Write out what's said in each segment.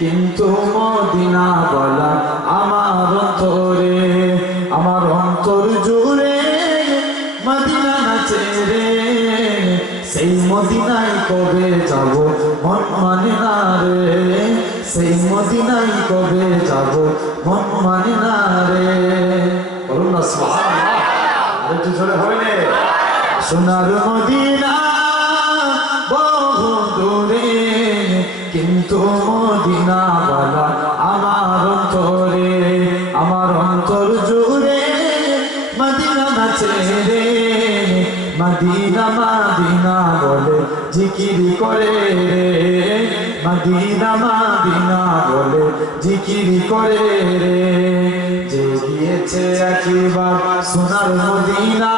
কিন্তু মদিনা বলা আমার অন্তরে, আমার অন্তর জুড়ে মদিনা নাচে রে। সেই মদিনায় কবে যাব মন মানে না রে, সেই মদিনায় কবে যাব মন মানে না রে। বলুন না সুবহানাল্লাহ, আরেকটু জোরে হবে না? সোনার মদিনা বহু দূরে, কিন্তু মদিনা বলা আমার অন্তরে, আমার অন্তর জুড়ে মদিনা নাচে রে। মদিনা মদিনা বলে জিকির করে রে, মদিনা মদিনা বলে জিকির করে রে। যে গিয়েছে একবার সোনার মদিনা,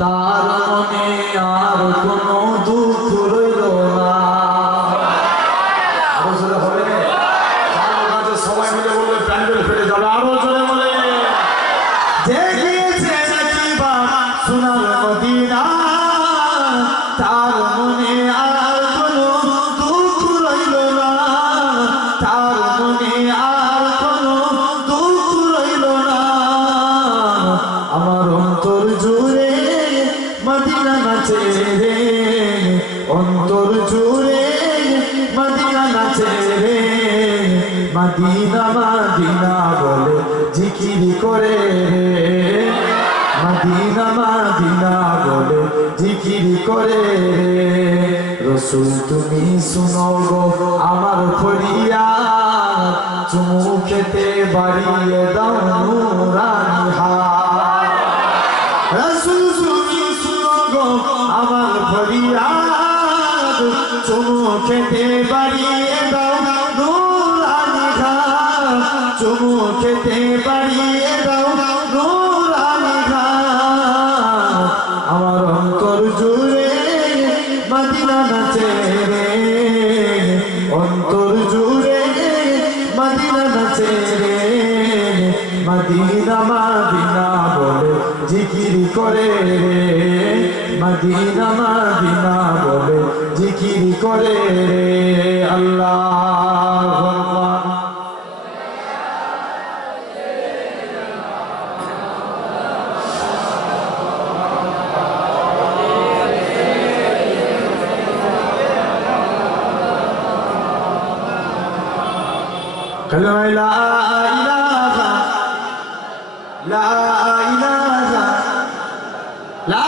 তার মনে আর কোনো দুঃখ রইল না। আরো জোরে হবে না? সবাই মিলে বললে প্যান্ডেল ফেটে যাবে। আরো জোরে বলে, যে গিয়েছে একবার সোনার মদিনা, তার মনে আর কোনো দুঃখ রইল না, তার মনে আর কোনো দুঃখ রইল না। আমার অন্তর জুড়ে মদিনা নাচে রে, অন্তর জুড়ে মদিনা নাচে রে। মদিনা মদিনা বলে জিকির করে রে, মদিনা মদিনা বলে জিকির করে রে। রসুল তুমি শুনো গো আমার ফরিয়াদ, চুমু খেতে বাড়িয়ে দাও নূরানি হাত। রসুল তুমি শুনো গো আমার ফরিয়াদ, চুমু খেতে বাড়িয়ে দাও নূরানি হাত, চুমু খেতে বাড়িয়ে দাও নূরানি হাত। আমার অন্তর জুড়ে মদিনা নাচে রে, অন্তর জুড়ে মদিনা নাচে রে। মদিনা মদিনা বলে জিকির করে রে, মদিনা মদিনা বলে জিকির করে রে। আল্লাহুম্মা কালিমা লা ইলাহা, লা ইলাহা, লা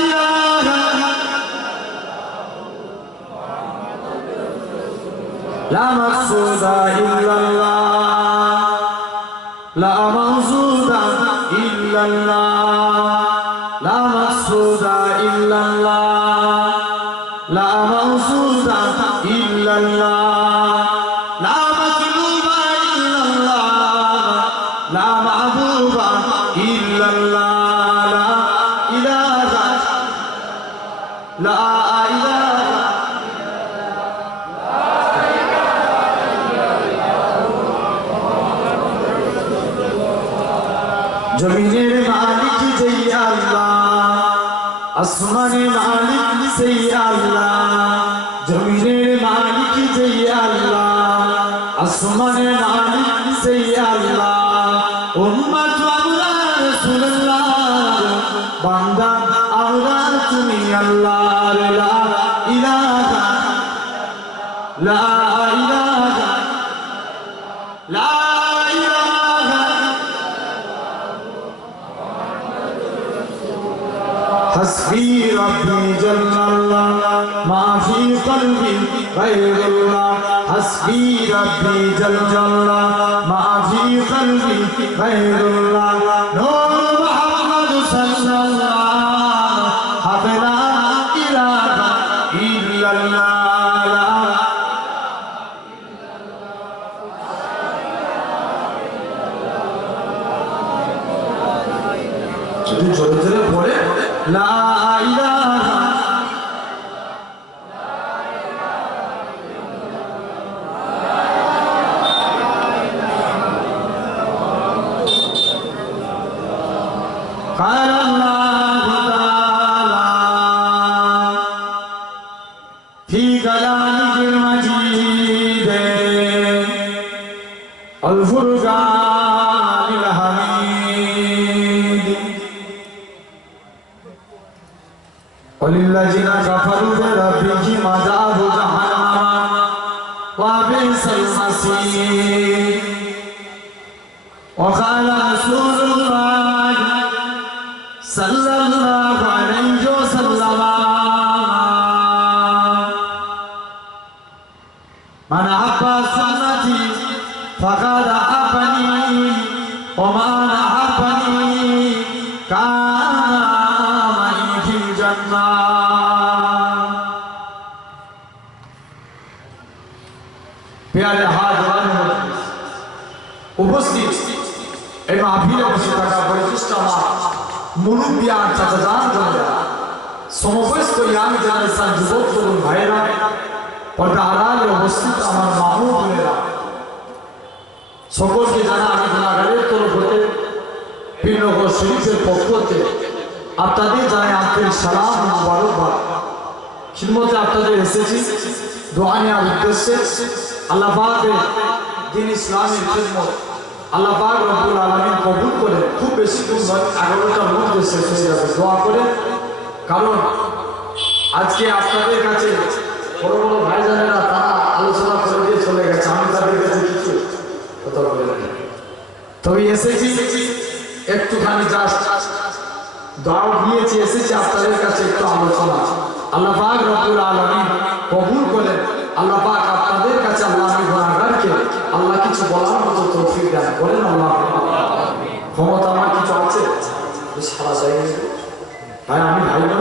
ইলাহা, লা মাকসুদা ইল্লাল্লাহ, লা মাওজুদা ইল্লাল্লাহ, লা মাকসুদা ইল্লাল্লাহ, লা মাওজুদা ইল্লাল্লাহ, লা মাতলুবা ইল্লাল্লাহ, লা মাহবুবা ইল্লাল্লাহ, লা ইলাহা, লা ইলাহা। জমিনের মালিক যেই আল্লাহ, আসমানের মালিক সেই আল্লাহ। জমিনের মালিক যেই আল্লাহ, আসমানের মালিক সেই আল্লাহ। উম্মত আমরা রাসূলুল্লাহ, বান্দা আমরা তুমি আল্লাহর। লা ইলাহা, লা ইলাহা, লা ইলাহা। হাসবি রব্বি জাল্লাল্লাহ, মা ফি কলবি গায়রুল্লাহ। হাসবি রব্বি জাল্লাল্লাহ, মা ফি কলবি গায়রুল্লাহ। নূর মুহাম্মদ সাল্লাল্লাহ, হাফেলা ইলাহা ইল্লাল্লাহ। যদি জোরে জোরে পড়ে লা ইলাহা, قال الله تعالى في كلامه المجيد وبئس المصير وقال رسول الله صلى الله عليه وسلم من أحب سنتي فقد أحبني ومن أحبني كان معي في الجنة प्यारे हाज़िरान उपस्थित এই মাহফিলে বসে থাকা বয়োজ্যেষ্ঠ আমার মুরব্বিয়ান চাচাজান বোনেরা সমবয়স্ক ইয়াং জেনারেশন যুবক তরুণ ভাইয়েরা পর্দা আড়ালে অবস্থিত আমার মামু বোনেরা সকলকে জানা আমি গুনাহগারের তরফ হতে পীরনগর শরীফের পক্ষ হতে আপনাদের জানাই আন্তরিক সালাম ও মুবারকবাদ। খিদমতে আপনাদের এসেছি দোয়া নেওয়ার উদ্দেশ্যে। আল্লাহ পাকের দ্বীন ইসলামের খিদমত আল্লাহ পাক রব্বুল আলামিন কবুল করে খুব বেশি দিন নয় 11টার মধ্যে শেষ হয়ে যাবে দোয়া করে। কারণ আজকে আপনাদের কাছে বড় বড় ভাইজানেরা তারা আলোচনা করে দিয়ে চলে গেছে, আমি তাদের কাছে কিছু কথা বলে তবে এসেছি একটুখানি জাস্ট দোয়া নিয়েছি, এসেছি আপনাদের কাছে একটু আলোচনা। আল্লাহ পাক রব্বুল আলামিন কবুল করেন। আল্লাহ পাক আপনাদের কাছে আল্লাহ আমি গুনাহগারকে আল্লাহ কিছু বলার মতো তৌফিক দান করেন। আল্লাহ ক্ষমতা আমার কিছু আছে সারা যায় ভাই, আমি ভাই না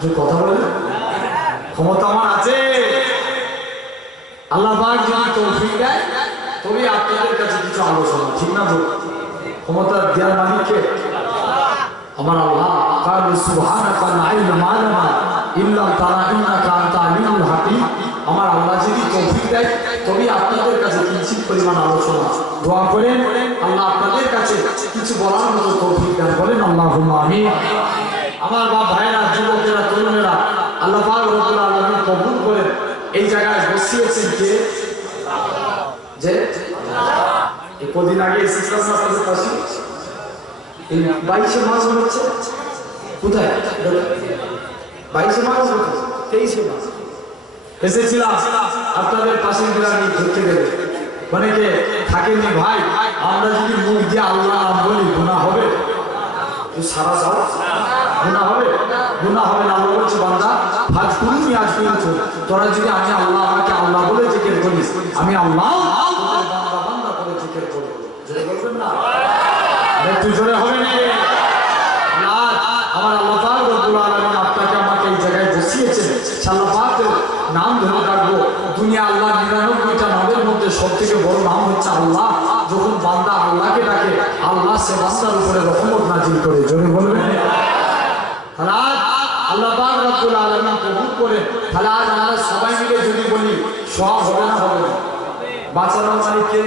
যে কথা বলে ক্ষমতা আমার আছে। আল্লাহ পাক যদি তৌফিক দেয় তবে আপনাদের কাছে কিছু আলোচনা, ঠিক না? ক্ষমতা দেওয়ার মালিককে আমার আল্লাহ। কাল সুবহানাকা লা ইলাহা ইল্লা তারা ইন্নাকা আনতা আলিমুল হাকিম। আমার আল্লাহ যদি তৌফিক দেয় তবে আপনাদের কাছে কিঞ্চিত পরিমাণ আলোচনা দোয়া করেন আল্লাহ আপনাদের কাছে কিছু বলার মতো তৌফিক দেন, বলেন আল্লাহুম্মা আমিন। আমার বাপ ভাইরা যুবকেরা তরুণেরা আল্লাহ পাক রব্বুল আলামিন কবুল করেন। এই জায়গায় বসিয়েছেন কে? যে এই কদিন আগে এসেছিলাম না আপনাদের পাশে, এই 22 মাস হচ্ছে কোথায় 22 মাস 23 মাস এসেছিলাম আপনাদের পাশের গ্রামে ঘুরতে গেলে। অনেকে থাকেননি ভাই, আমরা যদি মুখ দিয়ে আল্লাহ নাম বলি গুনাহ হবে? সারা সারা গুনাহ হবে? গুনাহ হবে না। আল্লাহ বলছে বান্দা আজ কুরুনি আজ কিন্তু তোরা যদি আমি আল্লাহ আমাকে আল্লাহ বলে জিকির করিস আমি আল্লাহ বান্দা বান্দা করে জিকির করব। জোরে বলবেন না? একটু জোরে হবে না? আমার আল্লাহ পাক রব্বুল আলামিন আপনাকে আমাকে এই জায়গায় বসিয়েছেন, আল্লাহ পাকের নাম ধরে রাখবো। দুনিয়া আল্লাহ 99টা নামের মধ্যে সবথেকে বড় নাম হচ্ছে আল্লাহ। যখন বান্দা আল্লাহকে ডাকে আল্লাহ সে বান্দার উপরে রহমত নাজিল করে। জোরে বলবেন? তাহলে আজ আল্লাহ পাক রব্বুল আলামিন কবুল করে তাহলে আজ আমরা সবাই মিলে যদি বলি সব হবে না? হবে না। বাঁচানোর মালিক কে?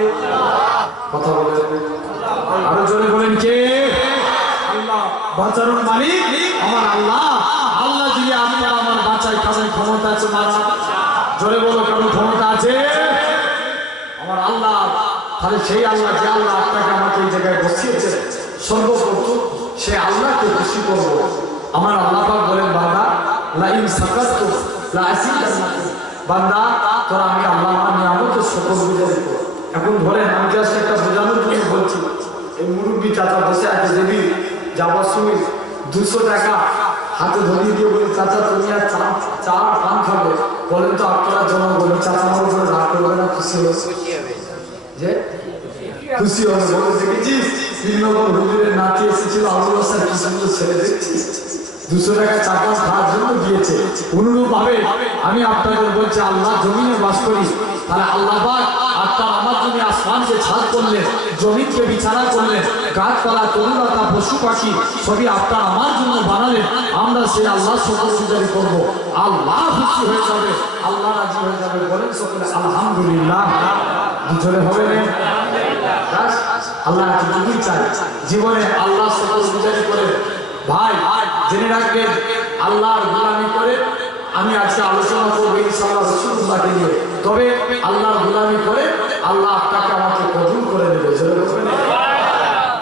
কথা বলেন আরো জোরে বলেন কে? আল্লাহ। বাঁচানোর মালিক আমার আল্লাহ। আল্লাহ যদি আপনার আমার বাঁচাই কারণ ক্ষমতা আছে মারা? জোরে বলো কারণ ক্ষমতা আছে আমার আল্লাহ। তাহলে সেই আল্লাহ যে আল্লাহ আপনাকে আমাকে এই জায়গায় বসিয়েছে সর্বপ্রথম সে আল্লাহকে খুশি করবো। আমার আল্লাহ পাক বলেন বান্দা লা ইন শাকারতু লা আযীদান্নাকুম। বান্দা তোরা আমি আল্লাহ আমার নিয়ামতের শুকর গুজারি কর। এখন ধরেন আমি জাস্ট একটা বোঝানোর জন্য বলছি, এই মুরব্বী চাচা বসে আছে যদি যাবার সময় 200 টাকা হাতে ধরিয়ে দিয়ে বলি চাচা তুমি আর চা পান খাবে, বলেন তো আপনারা জনগণ চাচা আমার উপরে রাগ করবে না? খুশি হবে যে খুশি হবে। বলে দেখেছিস শ্রীনগর হুজুরের নাতি এসেছিল আবুল হাসান কি সুন্দর ছেলে দেখছিস, 200 টাকা চা পান খাওয়ার জন্য দিয়েছে। অনুরূপ ভাবে আমি আপনাদের বলছি আল্লাহ জমিনে বাস করি, তাহলে আল্লাহ পাক আপনার আমার জন্য আসমানকে ছাদ করলেন, জমিনকে বিছানা করলেন, গাছপালা তরুলতা পশু পাখি সবই আপনার আমার জন্য বানালেন। আমরা সেই আল্লাহ শুকরগুজারি করব, আল্লাহ খুশি হয়ে যাবে, আল্লাহ রাজি হয়ে যাবে। বলেন সকলে আলহামদুলিল্লাহ। জোরে হবে না? আল্লাহ এতটুকুই চাই জীবনে আল্লাহ শুকরগুজারি করে। ভাই জেনে রাখবেন আল্লাহর গোলামি করে আমি আজকে আলোচনা করবো ইনশাআল্লাহ রাসূলুল্লাহকে নিয়ে। তবে আল্লাহর গোলামি করে আল্লাহ আপনাকে আমাকে কবুল করে নেবে।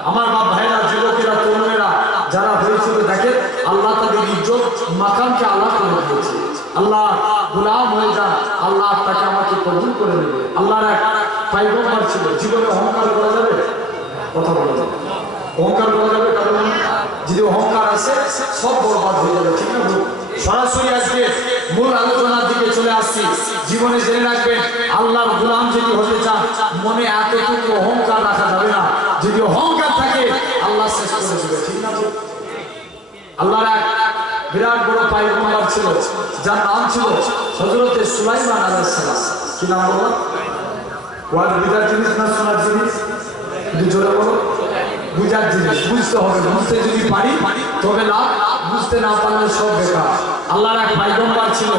আমার বাপ ভাইরা যুবকেরা তরুণেরা যারা হয়েছিল দেখেন আল্লাহ তাদের ইজ্জত মাকামকে আল্লাহ করে দিয়েছে। আল্লাহ গোলাম হয়ে যান, আল্লাহ তাকে আমাকে কবুল করে নেবে। আল্লাহর এক পয়গম্বর ছিল, জীবনে অহংকার করা যাবে? কথা বলা যাবে? অহংকার করা যাবে? কারণ যদি অহংকার আসে সব বরবাদ হয়ে যাবে, ঠিক না? সরাসরি আজকে মূল আলোচনার দিকে চলে আসছি। জীবনে জেনে রাখবেন, আল্লাহর গোলাম যদি হতে চান মনে এতটুকু অহংকার রাখা যাবে না। যদি অহংকার থাকে আল্লাহ শেষ করে দেবে, ঠিক না? আল্লাহর এক বিরাট বড় পয়গম্বর ছিল, যার নাম ছিল হযরতে সুলাইমান আলাইহিস সালাম। কি নাম বলো? ওয়াজ বুঝার জিনিস না শোনার জিনিস? একটু জোরে বলো। বুঝার জিনিস, বুঝতে হবে। বুঝতে যদি পারি তবে লাভ, বুঝতে না পারলে সব বেকার। আল্লাহর এক পয়গম্বর ছিল,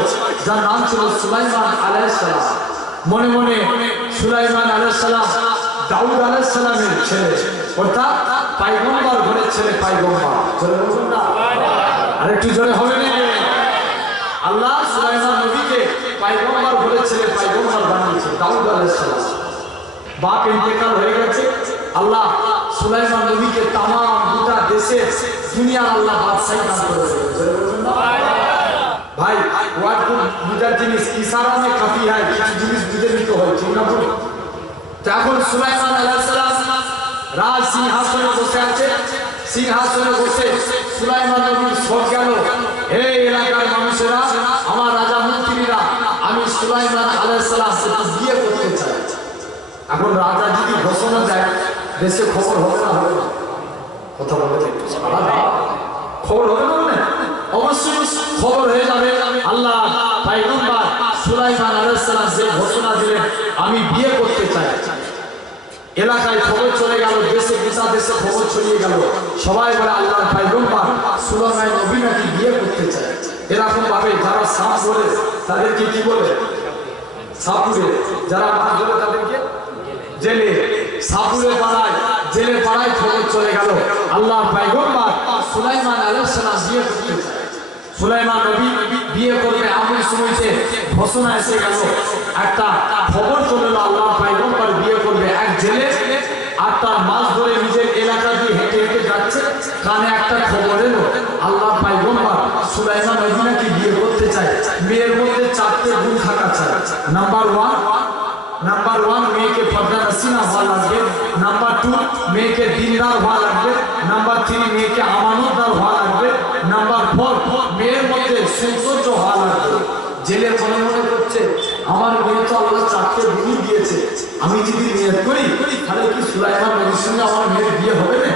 যার নাম ছিল সুলাইমান আলাইহিস সালাম। মনে মনে সুলাইমান আলাইহিস সালাম দাউদ আলাইহিস সালামের ছেলে, অর্থাৎ পয়গম্বর ঘরের ছেলে। পয়গম্বর জোরে বলুন না, আরেকটু জোরে হবে না? আল্লাহ সুলাইমান নবীকে পয়গম্বর ঘরের ছেলে, পয়গম্বর বানিয়েছে দাউদ আলাইহিস সালাম। বাপ ইন্তেকাল হয়ে গেছে, আল্লাহ সুলাইমান নবীকে তামাম গোটা দেশে দুনিয়ার আল্লাহ বাদশাহী দান করেছে। ভাই ওয়াজ বুঝার জিনিস, ইশারা মে কাফি হয়, কিছু জিনিস বুঝে নিতে হয়, ঠিক না? এখন সুলাইমান আলাইহিস সালাম রাজ সিংহাসনে বসে আছে। সিংহাসনে বসে সুলাইমান নবীর সব গেল, এই এলাকার মানুষেরা, আমার রাজা মন্ত্রীরা, আমি সুলাইমান আলাইহিস সালামকে বিয়ে করতে চাই। এখন রাজা যদি ঘোষণা দেয় দেশে খবর হবে না? হবে না? কথা বলতে খবর হবে না? অবশ্যই খবর হয়ে যাবে। আল্লাহ পয়গম্বর সুলাইমান আলাইহিস সালাম যে ঘোষণা দিলেন, আমি বিয়ে করতে চাই, এলাকায় খবর চলে গেল, দেশে গোটা দেশে খবর ছড়িয়ে গেল। সবাই বলে আল্লাহর পয়গম্বর সুলাইমান নবী নাকি বিয়ে করতে চায়। এরকম ভাবে যারা সাপ বলে তাদেরকে কি বলে? সাপুরে। যারা মাছ ধরে তাদেরকে জেলে। সাপুরে পাড়ায়, জেলে পাড়ায় খবর চলে গেল, আল্লাহর পয়গম্বর সুলাইমান আলাইহিস সালাম বিয়ে করতে চায়। সুলাইমান নবী বিয়ে করবে এমন সময়তে ঘোষণা এসে গেল, একটা খবর চলে এলো আল্লাহর পয়গম্বর বিয়ে করবে। এক জেলে 8টা মাস ধরে নিজের এলাকা দিয়ে হেঁটে হেঁটে যাচ্ছে, কানে একটা খবর এলো আল্লাহর পয়গম্বর সুলাইমান নবী নাকি বিয়ে করতে চায়। মেয়ের মধ্যে 4টে গুণ থাকা চাই। নাম্বার 1 মেয়েকে পর্দা নসিনা হওয়া লাগবে। নাম্বার 2 মেয়েকে দিনদার হওয়া লাগবে। নাম্বার 3 মেয়েকে আমানতদার হওয়া লাগবে। নাম্বার 4 মেয়ের মধ্যে সৌন্দর্য হওয়া লাগবে। জেলে মনে মনে করছে, আমার মেয়ে তো আল্লাহ 4টে গুণ দিয়েছে, আমি যদি নিয়ত করি তাহলে কি সুলাইমান নবীর সঙ্গে আমার মেয়ের বিয়ে হবে না?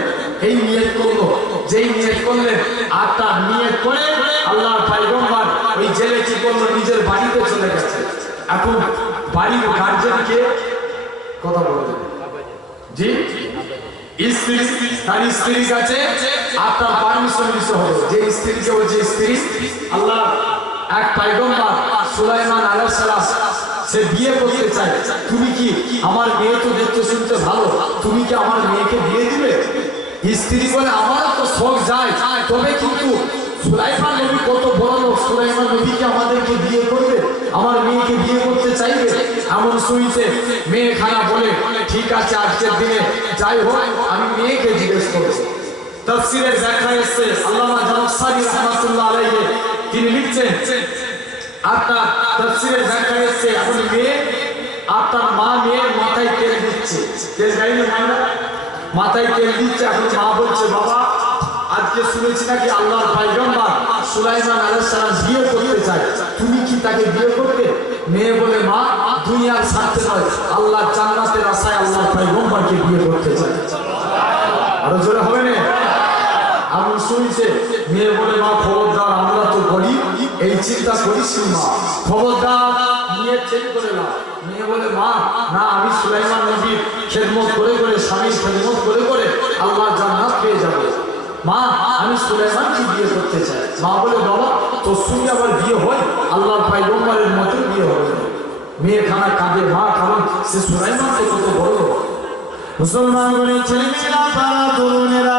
এই নিয়ত করলো। যেই নিয়ত করলেন, 8টা নিয়ত করে আল্লাহর পয়গম্বর ওই জেলে কি করলো, নিজের বাড়িতে চলে গেছে। এখন বাড়ির গার্জেনকে কথা বলতে জি স্ত্রী, তার স্ত্রীর কাছে আপনার পারমিশন নিতে হবে। যে স্ত্রীকে, ওই যে স্ত্রী আল্লাহ এক পয়গম্বর সুলাইমান আলাইহিস সালাম সে বিয়ে করতে চায়, তুমি কি আমার মেয়ে তো দেখতে শুনতে ভালো, তুমি কি আমার মেয়েকে বিয়ে দিবে? স্ত্রী বলে, আমার তো শখ যায়, তবে কিন্তু সুলাইমান নবী কত বড় লোক, সুলাইমান নবীকে আমাদেরকে বিয়ে করবে, আমার মেয়েকে বিয়ে করতে চাইবে। এমন শুনছে মেয়ে খানা বলে, ঠিক আছে আজকের দিনে যাই হোক আমি মেয়েকে জিজ্ঞেস করবো। তাফসীরের ব্যাখ্যা এসেছে, আল্লামা জামাখশরী রাহমাতুল্লাহ আলাইহি তিনি লিখছেন, আপনার তাফসীরের ব্যাখ্যা এসেছে, এখন মেয়ে আপনার মা মেয়ের মাথায় তেল দিচ্ছে, তেল দেয় না মায়েরা, মাথায় তেল দিচ্ছে। এখন মা বলছে, বাবা আজকে শুনেছি নাকি আল্লাহর পয়গম্বর সুলাইমান আলাইহিস সালাম বিয়ে করতে চায়, তুমি কি তাকে বিয়ে করবে? মেয়ে বলে, মা দুনিয়ার স্বার্থে নয়, আল্লাহর জান্নাতের আশায় আল্লাহর পয়গম্বরকে বিয়ে করতে চায়। আরো জোরে হবে না? এমন শুনছে মেয়ে বলে, মা খবরদার, আমরা তো গরিব, এই চিন্তা করিস মা, খবরদার নিয়ে চেক করে না। মেয়ে বলে, মা না, আমি সুলাইমান নবীর খেদমত করে করে, স্বামীর খেদমত করে করে আল্লাহর জান্নাত পেয়ে যাবো। মা আমি সুলাইমানকে বিয়ে করতে চাই। মা বলে, বাবা তোর সঙ্গে আবার বিয়ে হয়? আল্লাহর পয়গম্বরের মতো বিয়ে হবে না। মেয়ে খানা কাঁদে, মা, কারণ সে সুলাইমান তো কত বড়। মুসলমান বলে, ছেলেমেয়েরা, পাড়া তরুণেরা,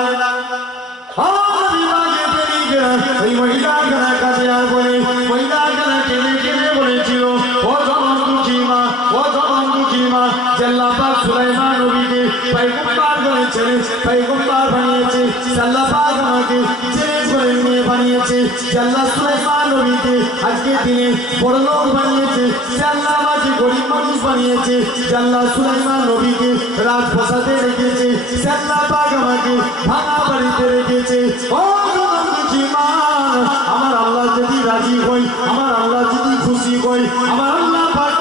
ওই মহিলা খানা কাঁদে আর বলে, মহিলা খানা কেঁদে কেঁদে বলেছিল, ও জবান দুঃখী মা, ও জবান দুঃখী কি মা আল্লাহ পাক সুলাইমান নবীকে পয়গম্বর করেছেন, পয়গম্বর বানিয়েছে। আল্লাহ পাক আমাকে ছেলে করে মেয়ে বানিয়েছে। আল্লাহ সুলাইমান নবীকে আজকে দিনে বড় লোক বানিয়েছে। আল্লাহ আমাকে গরিব মানুষ বানিয়েছে। আল্লাহ সুলাইমান নবীকে রাজপ্রাসাদে রেখেছে। আল্লাহ পাক আমাকে ভাঙা বাড়িতে রেখেছে। ও কি মা, আমার আল্লাহ যদি রাজি হয়, আমার আল্লাহ যদি খুশি হয়, আমার আল্লাহ পাক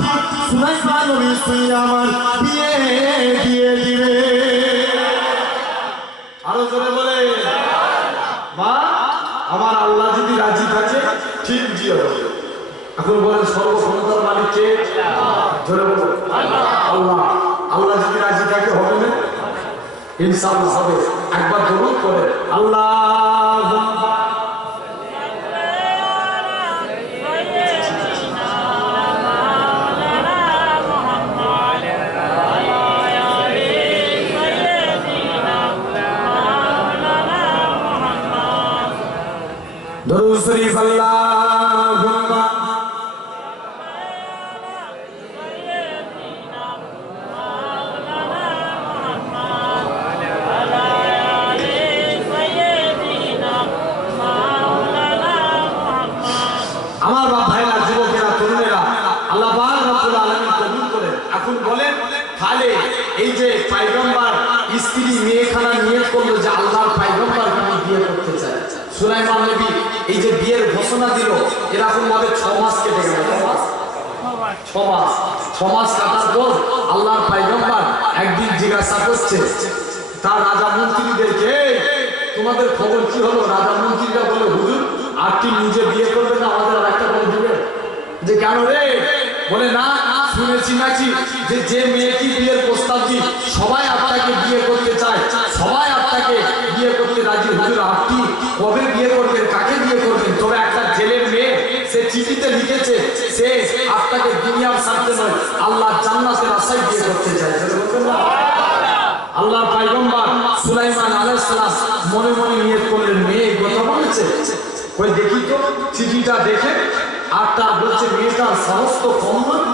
সুলাইমান নবীর সঙ্গে আমার বিয়ে দিয়ে দিবে। আরো জোরে বলে মা, আমার আল্লাহ যদি রাজি থাকে ঠিক বিয়ে হবে। এখন বলেন সর্বক্ষমতার মালিক কে? জোরে বলো আল্লাহ। আল্লাহ যদি রাজি থাকে হবে না? ইনশাআল্লাহ হবে। একবার দরুদ করে আল্লাহ। দরুদ শরীফ আল্লাহুম্মা আমার বাপ ভাইরা, যুবকেরা, তরুণেরা, আল্লাহ পাক রব্বুল আলামিন কবুল করেন। এখন বলেন তাহলে এই যে পয়গম্বর স্ত্রী মেয়েখানা নিয়ত করলো যে আল্লাহর পয়গম্বর আমি বিয়ে করতে চাই। সুলাইমান নবী এই যে বিয়ের ঘোষণা দিল, এরকম ভাবে 6 মাস কেটে গেল। 6 মাস কাটার পর আল্লাহর পয়গম্বর একদিন জিজ্ঞাসা করছে তার রাজা মন্ত্রীদেরকে, তোমাদের খবর কি হলো? রাজা মন্ত্রীরা বলে, হুজুর আপনি নিজে বিয়ে করবেন না, আমাদের আর একটা করে দিবেন। যে কেন রে? বলে না, শুনেছি নাকি যে মেয়েটি বিয়ের প্রস্তাব দিই সবাই আপনাকে বিয়ে করতে চায়, সবাই আপনাকে বিয়ে করতে রাজি। হুজুর আপনি কবে বিয়ে করবেন, কাকে বিয়ে করবেন? তবে একটা জেলের মেয়ে, সে চিঠিতে লিখেছে সে আপনাকে দুনিয়ার স্বার্থে নয় আল্লাহ জান্নাতের আশায় বিয়ে করতে চায়। আল্লাহর পয়গম্বর সুলাইমান আলাইহিস সালাম মনে মনে নিয়ত করলেন, মেয়ে কথা বলেছে, ওই দেখি তো চিঠিটা দেখে। আর তার বলছে মেয়েটার সাহস তো কম নয়,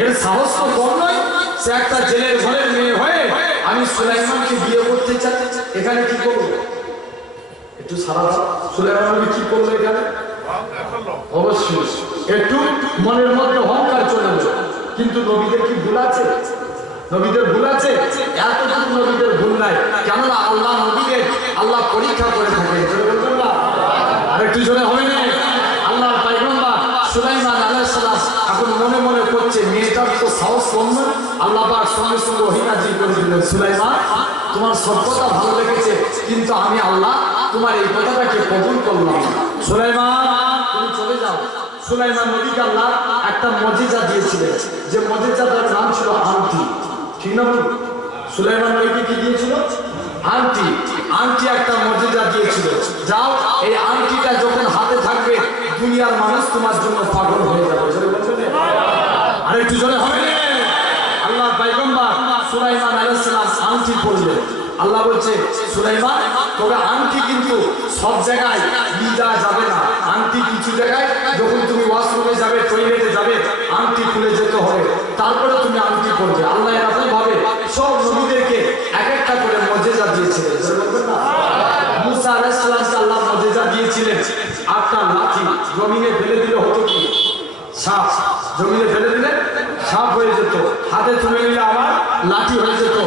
এর সাহস তো কম নয়, সে একটা জেলের ঘরের মেয়ে হয়ে আমি সুলাইমানকে বিয়ে করতে চাই। এখানে কি করবো? একটু সারা সুলাইমান নবী কি করলো এখানে? অবশ্যই একটু মনের মধ্যে অহংকার চলে এলো। কিন্তু নবীদের কি ভুল আছে? নবীদের ভুল আছে? এতটুকু নবীদের ভুল নাই। কেননা আল্লাহ নবীদের আল্লাহ পরীক্ষা করে থাকে। আর একটু জোরে হবে না? আল্লাহর পয়গম্বর সুলাইমান আলাইহিস সালাম এখন মনে মনে করছে মেয়েটার তো সাহস কম না। আল্লাহ পাক সঙ্গে সঙ্গে ওহী নাযিল করে দিলেন, সুলাইমান তোমার সব কথা ভালো লেগেছে, কিন্তু আমি আল্লাহ তোমার এই কথাটাকে কবুল করলাম না। সুলাইমান তুমি চলে যাও। সুলাইমান নবীকে আল্লাহ একটা মুজিজা দিয়েছিলেন, যে মুজিজাটার নাম ছিল আংটি। ঠিক না? সুলাইমান নবীকে কি দিয়েছিল? আংটি। আংটি একটা মুজিজা দিয়েছিল। যাও, এই আংটিটা যখন হাতে থাকবে দুনিয়ার মানুষ তোমার জন্য পাগল হয়ে যাবে। আর একটু জোরে হবে না? আল্লাহ পয়গম্বর সুলাইমান আলাইহিস সালাম আংটি পরলেন। আল্লাহ বলছে, সুলাইমান তবে আংটি কিন্তু সব জায়গায় নিয়ে যাওয়া যাবে না। আংটি কিছু জায়গায় যখন তুমি ওয়াশরুমে যাবে, টয়লেটে যাবে, আংটি খুলে যেতে হবে, তারপরে তুমি আংটি পরবে। আল্লাহ এরকম ভাবে সব নবীদেরকে এক একটা করে মুজিজা দিয়েছিলেন। মুসা আলাইহিস সালামকে আল্লাহ মুজিজা দিয়েছিলেন, একটা লাঠি জমিনে ফেলে দিলে হতো কি? সাপ। জমিনে ফেলে দিলে সাপ হয়ে যেত, হাতে তুলে নিলে আবার লাঠি হয়ে যেত।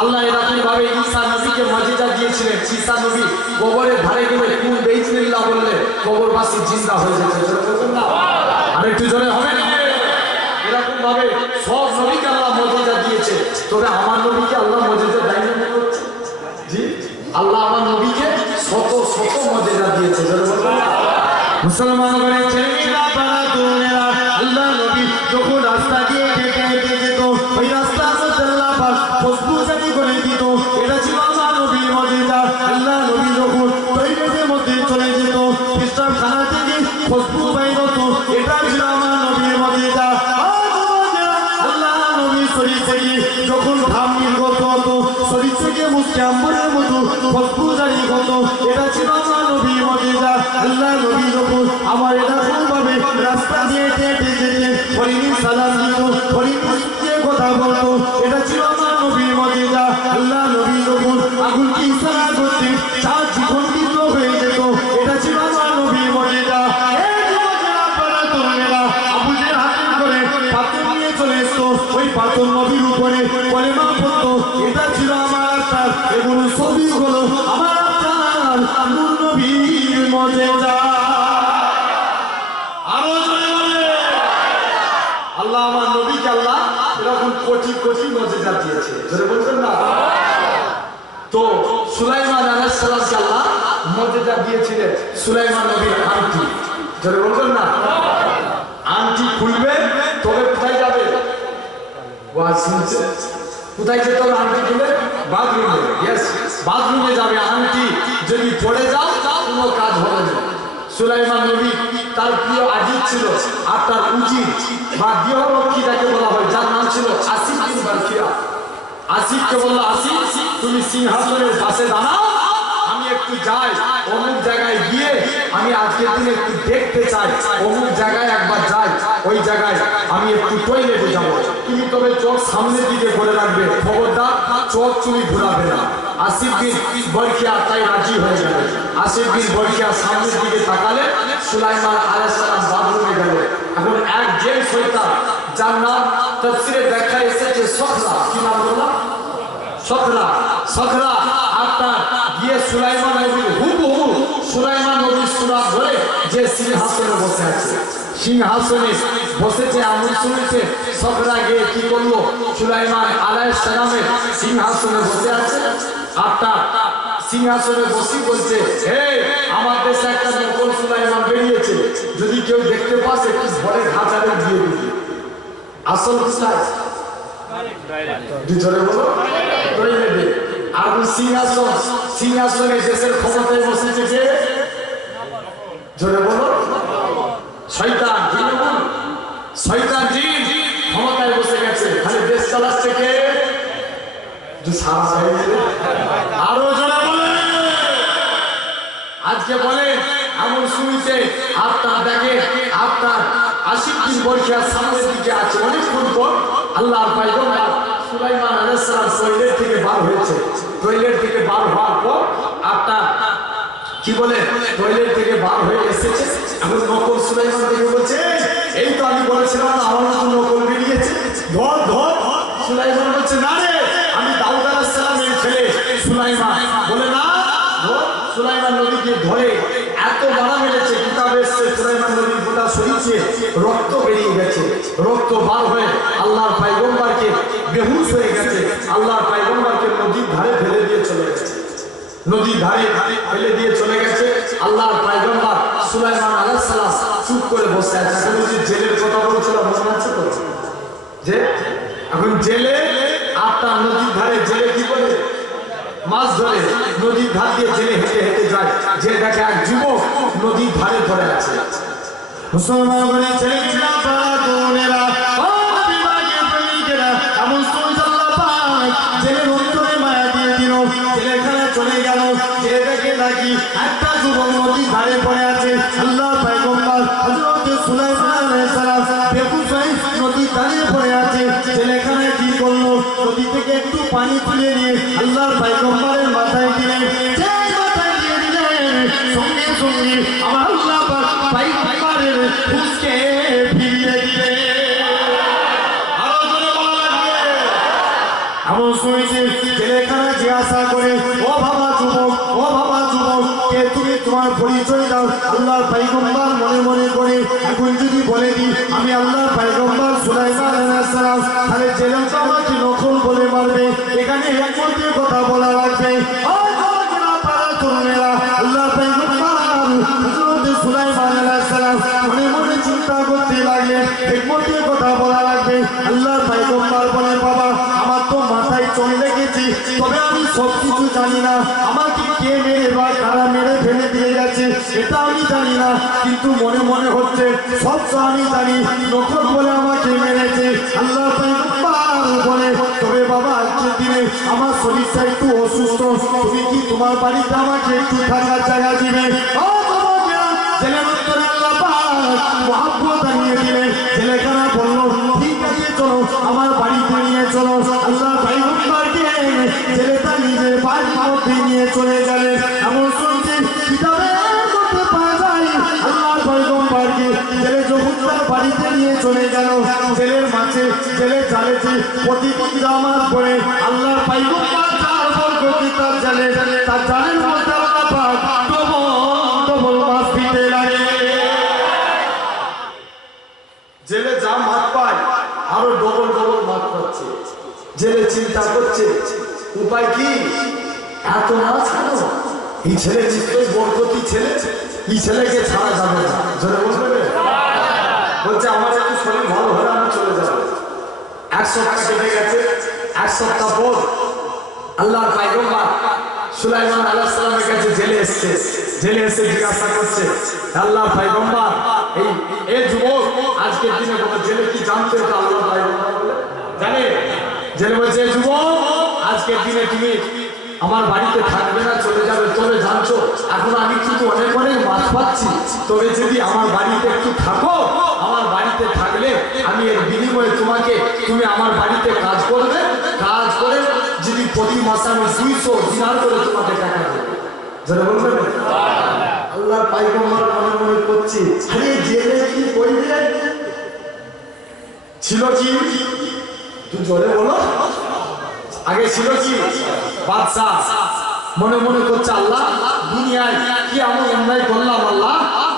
আল্লাহ এরকম ভাবে ঈসা নবীকে মুজিজা দিয়েছিলেন। ঈসা নবী কবরের ধারে গেলে কুল বিসমিল্লাহ বললে কবরবাসী জিন্দা হয়ে যেত। আর একটু জোরে হবে না? এরকম ভাবে সব নবীকে আল্লাহ মুজিজা দিয়েছে। তবে আমার নবীকে আল্লাহ মুজিজা দেয়নি মনে হচ্ছে? জি, আল্লাহ আমার নবীকে শত শত মুজিজা দিয়েছে। মুসলমান ঘরে ছেলেরা, পাড়া তরুণেরা, আল্লাহ নবী যখন রাস্তা দিয়ে হেঁটে হেঁটে যেত, ওই রাস্তা আল্লাহ পাক খুশবু জারি করে দিত। এটা ছিল আল্লাহ নবীর মুজিজা। আল্লাহ নবী যখন টয়লেটের মধ্যে চলে যেত, পেশাবখানা থেকে খুশবু বাইর হতো, এটা ছিল আমার নবীর মুজিজা। আল্লাহ নবী শরীর থেকে যখন ঘাম নির্গত হতো, শরীর থেকে মুখে আম্বরের মতো খুশবু জারি হতো, এটা ছিল আমার নবীর মুজিজা। আল্লাহ নবী যখন আমার এরকম ভাবে রাস্তা দিয়ে হেঁটে যেতেন, হরিণী সালাম দিত, হরিণী চলে এসতো ওই পাথর নবীর উপরে কলেমা পড়তো। এটা ছিল আমার আত্মার, এগুলো সবই হলো আমার আত্মার নূর নবীর মজেজা। আরো জোরে বলে আল্লাহ আমার নবীকে আল্লাহ এরকম কোটি কোটি মজেজা দিয়েছে, ধরে বলছেন না? তো সুলাইমান আলাইহিস সালামকে আল্লাহ মজেজা দিয়েছিলেন সুলাইমান নবীর আংটি, ধরে বলছেন না? আংটি খুলবে তবে কোথায় যাবে? ওয়াজ শুনছে, কোথায় যেতে হবে? আংটি খুলে বাথরুমে। ইয়েস, বাথরুমে যাবে। আংটি যদি পড়ে যাও কোনো কাজ হবে না। সুলাইমান নবী তার প্রিয় আজিজ ছিল আর তার উজির বা গৃহরক্ষী যাকে বলা হয়, যার নাম ছিল আসিফ বিন বারকিয়া। আসিফকে বললো, আসিফ তুমি সিংহাসনের পাশে দাঁড়াও, আমি একটু যাই অমুক জায়গায় গিয়ে আমি আজকের দিনে একটু দেখতে চাই, অমুক জায়গায় একবার যাই, ওই জায়গায় আমি একটু টয়লেটে যাবো। তুমি তবে চোখ সামনের দিকে করে রাখবে, খবরদার চোখ তুমি ঘুরাবে না। আসিফ বিন বারকিয়া তাই রাজি হয়ে গেল। আসিফ বিন বারকিয়া সামনের দিকে তাকালে সুলাইমান আলাইহিস সালাম বাথরুমে গেল। এখন এক জেল শয়তান যার নাম তাফসীরে দেখা এসেছে সখরা, কি নাম বলা? সখরা। সখরা আপনার গিয়ে সুলাইমান নবীর হুবহু সুলাইমান নবীর সুরাত ধরে যে সিংহাসনে বসে আছে, সিংহাসনে বসেছে এমন শুনেছে। সখরা গিয়ে কি করলো? সুলাইমান আলাইহিস সালামের সিংহাসনে বসে আছে, আপনার সিংহাসনে বসে বলছে, হে আমার দেশে একটা নকল সুলাইমান বেরিয়েছে, যদি কেউ দেখতে পাস একটু ঘরে ঘাটারে দিয়ে দিবি। আসল কোথায়? ভিতরে বলো, টয়লেটে। আর সিংহাসন, সিংহাসনে দেশের ক্ষমতায় বসেছে কে? জোরে বলো, শয়তান। শয়তান জিন ক্ষমতায় বসে গেছে, খালি দেশ চালাচ্ছে কে? আরো জোরে বলে। আজকে বলে এমন শুনছে আপনার দেখে আপনার আসিফ বিন বারকিয়া সামনের দিকে আছে, অনেকক্ষণ পর আল্লাহর পয়গম্বর সুলাইমান আলাইহিস সালাম টয়লেট থেকে বার হয়েছে। টয়লেট থেকে বার হওয়ার পর আপনার কি বলে টয়লেট থেকে বার হয়ে এসেছে। এখন নকল সুলাইমান থেকে বলছে, এই তো আমি বলেছিলাম না আমার নতুন নকল বেরিয়েছে, ধর ধর। সুলাইমান বলছে, না রে আমি দাউদ আলাইহিস সালামের ছেলে সুলাইমান। বলে না, সুলাইমান নবীকে ধরে এত বাড়া মেরেছে, কিতাবে এসেছে সুলাইমান নবীর গোটা শরীরে রক্ত বেরিয়ে গেছে। রক্ত বার হয়ে আল্লাহর পয়গম্বরকে বেহুশ হয়ে গেছে। আল্লাহর পয়গম্বরকে নদীর ধারে ফেলে দিয়ে চলে গেছে, নদীর ধারে ফেলে দিয়ে চলে গেছে। আল্লাহর পয়গম্বর সুলাইমান আলাইহিস সালাম চুপ করে বসে আছে। এখন যে জেলের কথা বলছিলাম মনে আছে তো, যে এখন জেলে আপনার নদীর ধারে জেলে কি করে মাছ ধরে, নদীর ধার দিয়ে জেলে হেঁটে হেঁটে যায়, যে দেখে এক যুবক নদীর ধারে ধরে আছে। মুসলমান বলে ছেলেরা পাড়া বোনেরা ও বিভাগের প্রেমিকেরা এমন শুনছে আল্লাহ পাক জেলের অন্তরে মায়া দিয়ে দিল। জেলেখানে চলে গেল, যে দেখে নাকি একটা যুবক নদীর ধারে পড়ে আছে। আল্লাহ পয়গম্বর হযরত সুলাইমান আলাইহিস সালাম বেহুশ হয়ে নদীর ধারে পড়ে আছে। জেলেখানে কি করলো? নদী থেকে একটু পানি তুলে নিয়ে আল্লাহর পয়গম্বরের মাথায় দিলেন। যে মাথায় দিয়ে দিলেন, সঙ্গে সঙ্গে আমার আল্লাহ পাক পয়গম্বরের হুঁশকে ফিরিয়ে দিলেন। আরো জোরে বলা লাগবে। এমন শুনেছি জেলেখানে জিজ্ঞাসা করে, ও বাবা যুবক, ও বাবা যুবক, কে তুমি? তোমার পরিচয় দাও। আল্লাহর পয়গম্বর মনে মনে করে এখন যদি বলে দিই আমি আল্লাহর পয়গম্বর সুলাইমান আলাইহিস সালাম, তাহলে জেলেও তো আমাকে নকল বলে মারবে। এখানে এক মধ্যে কথা বলা লাগবে। ও যুবকেরা, পাড়া তরুণেরা, আল্লাহর পয়গম্বর হযরত সুলাইমান আলাইহিস সালাম মনে মনে চিন্তা করতে লাগলেন, এক মধ্যে কথা বলা লাগবে। আল্লাহর পয়গম্বর বলে, বাবা আমার তো মাথায় চলে লেগেছে, তবে আমি সব কিছু জানি না। আমাকে কে মেরে বা কারা মেরে ফেলে দিয়ে গেছে এটা আমি জানি না, কিন্তু মনে মনে হচ্ছে সব তো আমি জানি, নকল বলে আমাকে মেরেছে। আল্লাহ পয়গম্বর বলে, তবে বাবা আজকের দিনে আমার শরীরটা একটু অসুস্থ, তুমি কি তোমার বাড়িতে আমাকে একটু থাকার জায়গা দিবে? ও যুবকেরা, জেলের উত্তরে আল্লাহ পাক মহব্বত জানিয়ে দিলেন। জেলেখানা বলল, ঠিক আছে চলো আমার বাড়িতে নিয়ে চলো। আল্লাহ পয়গম্বরকে জেলেটা নিজের বাড়ির মধ্যে নিয়ে চলে গেলেন। এমন শুনছি কিতাবের মধ্যে পাওয়া যায় আল্লাহর পয়গম্বরকে জেলে যখন তার বাড়িতে নিয়ে চলে গেল, জেলের মাঝে জেলে চালেছি প্রতিদিন নামাজ পড়ে আল্লাহর পয়গম্বর চার বরকতি তার জানে তার জানের মধ্যে আল্লাহ পাক ডবল মাছ দিতে লাগে। জেলে যা মাছ পায় আরো ডবল মাছ পাচ্ছে। জেলে চিন্তা করছে উপায় কি, এত মাছ কেন? এই ছেলে নিশ্চয়ই বরকতি ছেলে, এই ছেলেকে ছাড়া যাবে না। জোরে বলবে, বলছে আমার একটু শরীর ভালো হলে আমি চলে যাবো। এক সপ্তাহ কেটে গেছে। এক সপ্তাহ পর আল্লাহর পয়গম্বর সুলাইমান আলাইহিস সালামের কাছে জেলে এসেছে। জেলে এসে জিজ্ঞাসা করছে, আল্লাহর পয়গম্বর এই যুবক আজকের দিনে বলে জেলে কি জানতে তো আল্লাহর পয়গম্বর বলে জানে। জেলে বলছে, যুবক আজকের দিনে তুমি আমার বাড়িতে থাকবে না, চলে যাবে। তবে জানছো এখন আমি কিন্তু অনেক মাছ পাচ্ছি, তবে যদি আমার বাড়িতে একটু থাকো, আমার বাড়িতে থাকলে আমি এর বিনিময়ে তুমি আমার বাড়িতে কাজ করবে, কাজ করে যদি প্রতি মাসে আমি 200 দিনার করে তোমাকে টাকা দেবো। যারা বলবেন আল্লাহর পয়গম্বর মনে করছি, আরে জেলে কি করবে? ছিল কি? তুই জোরে বলো, আগে ছিল কি? বাদশা মনে করছে, আল্লাহ দুনিয়ায় কি আমি অন্যায় করলাম?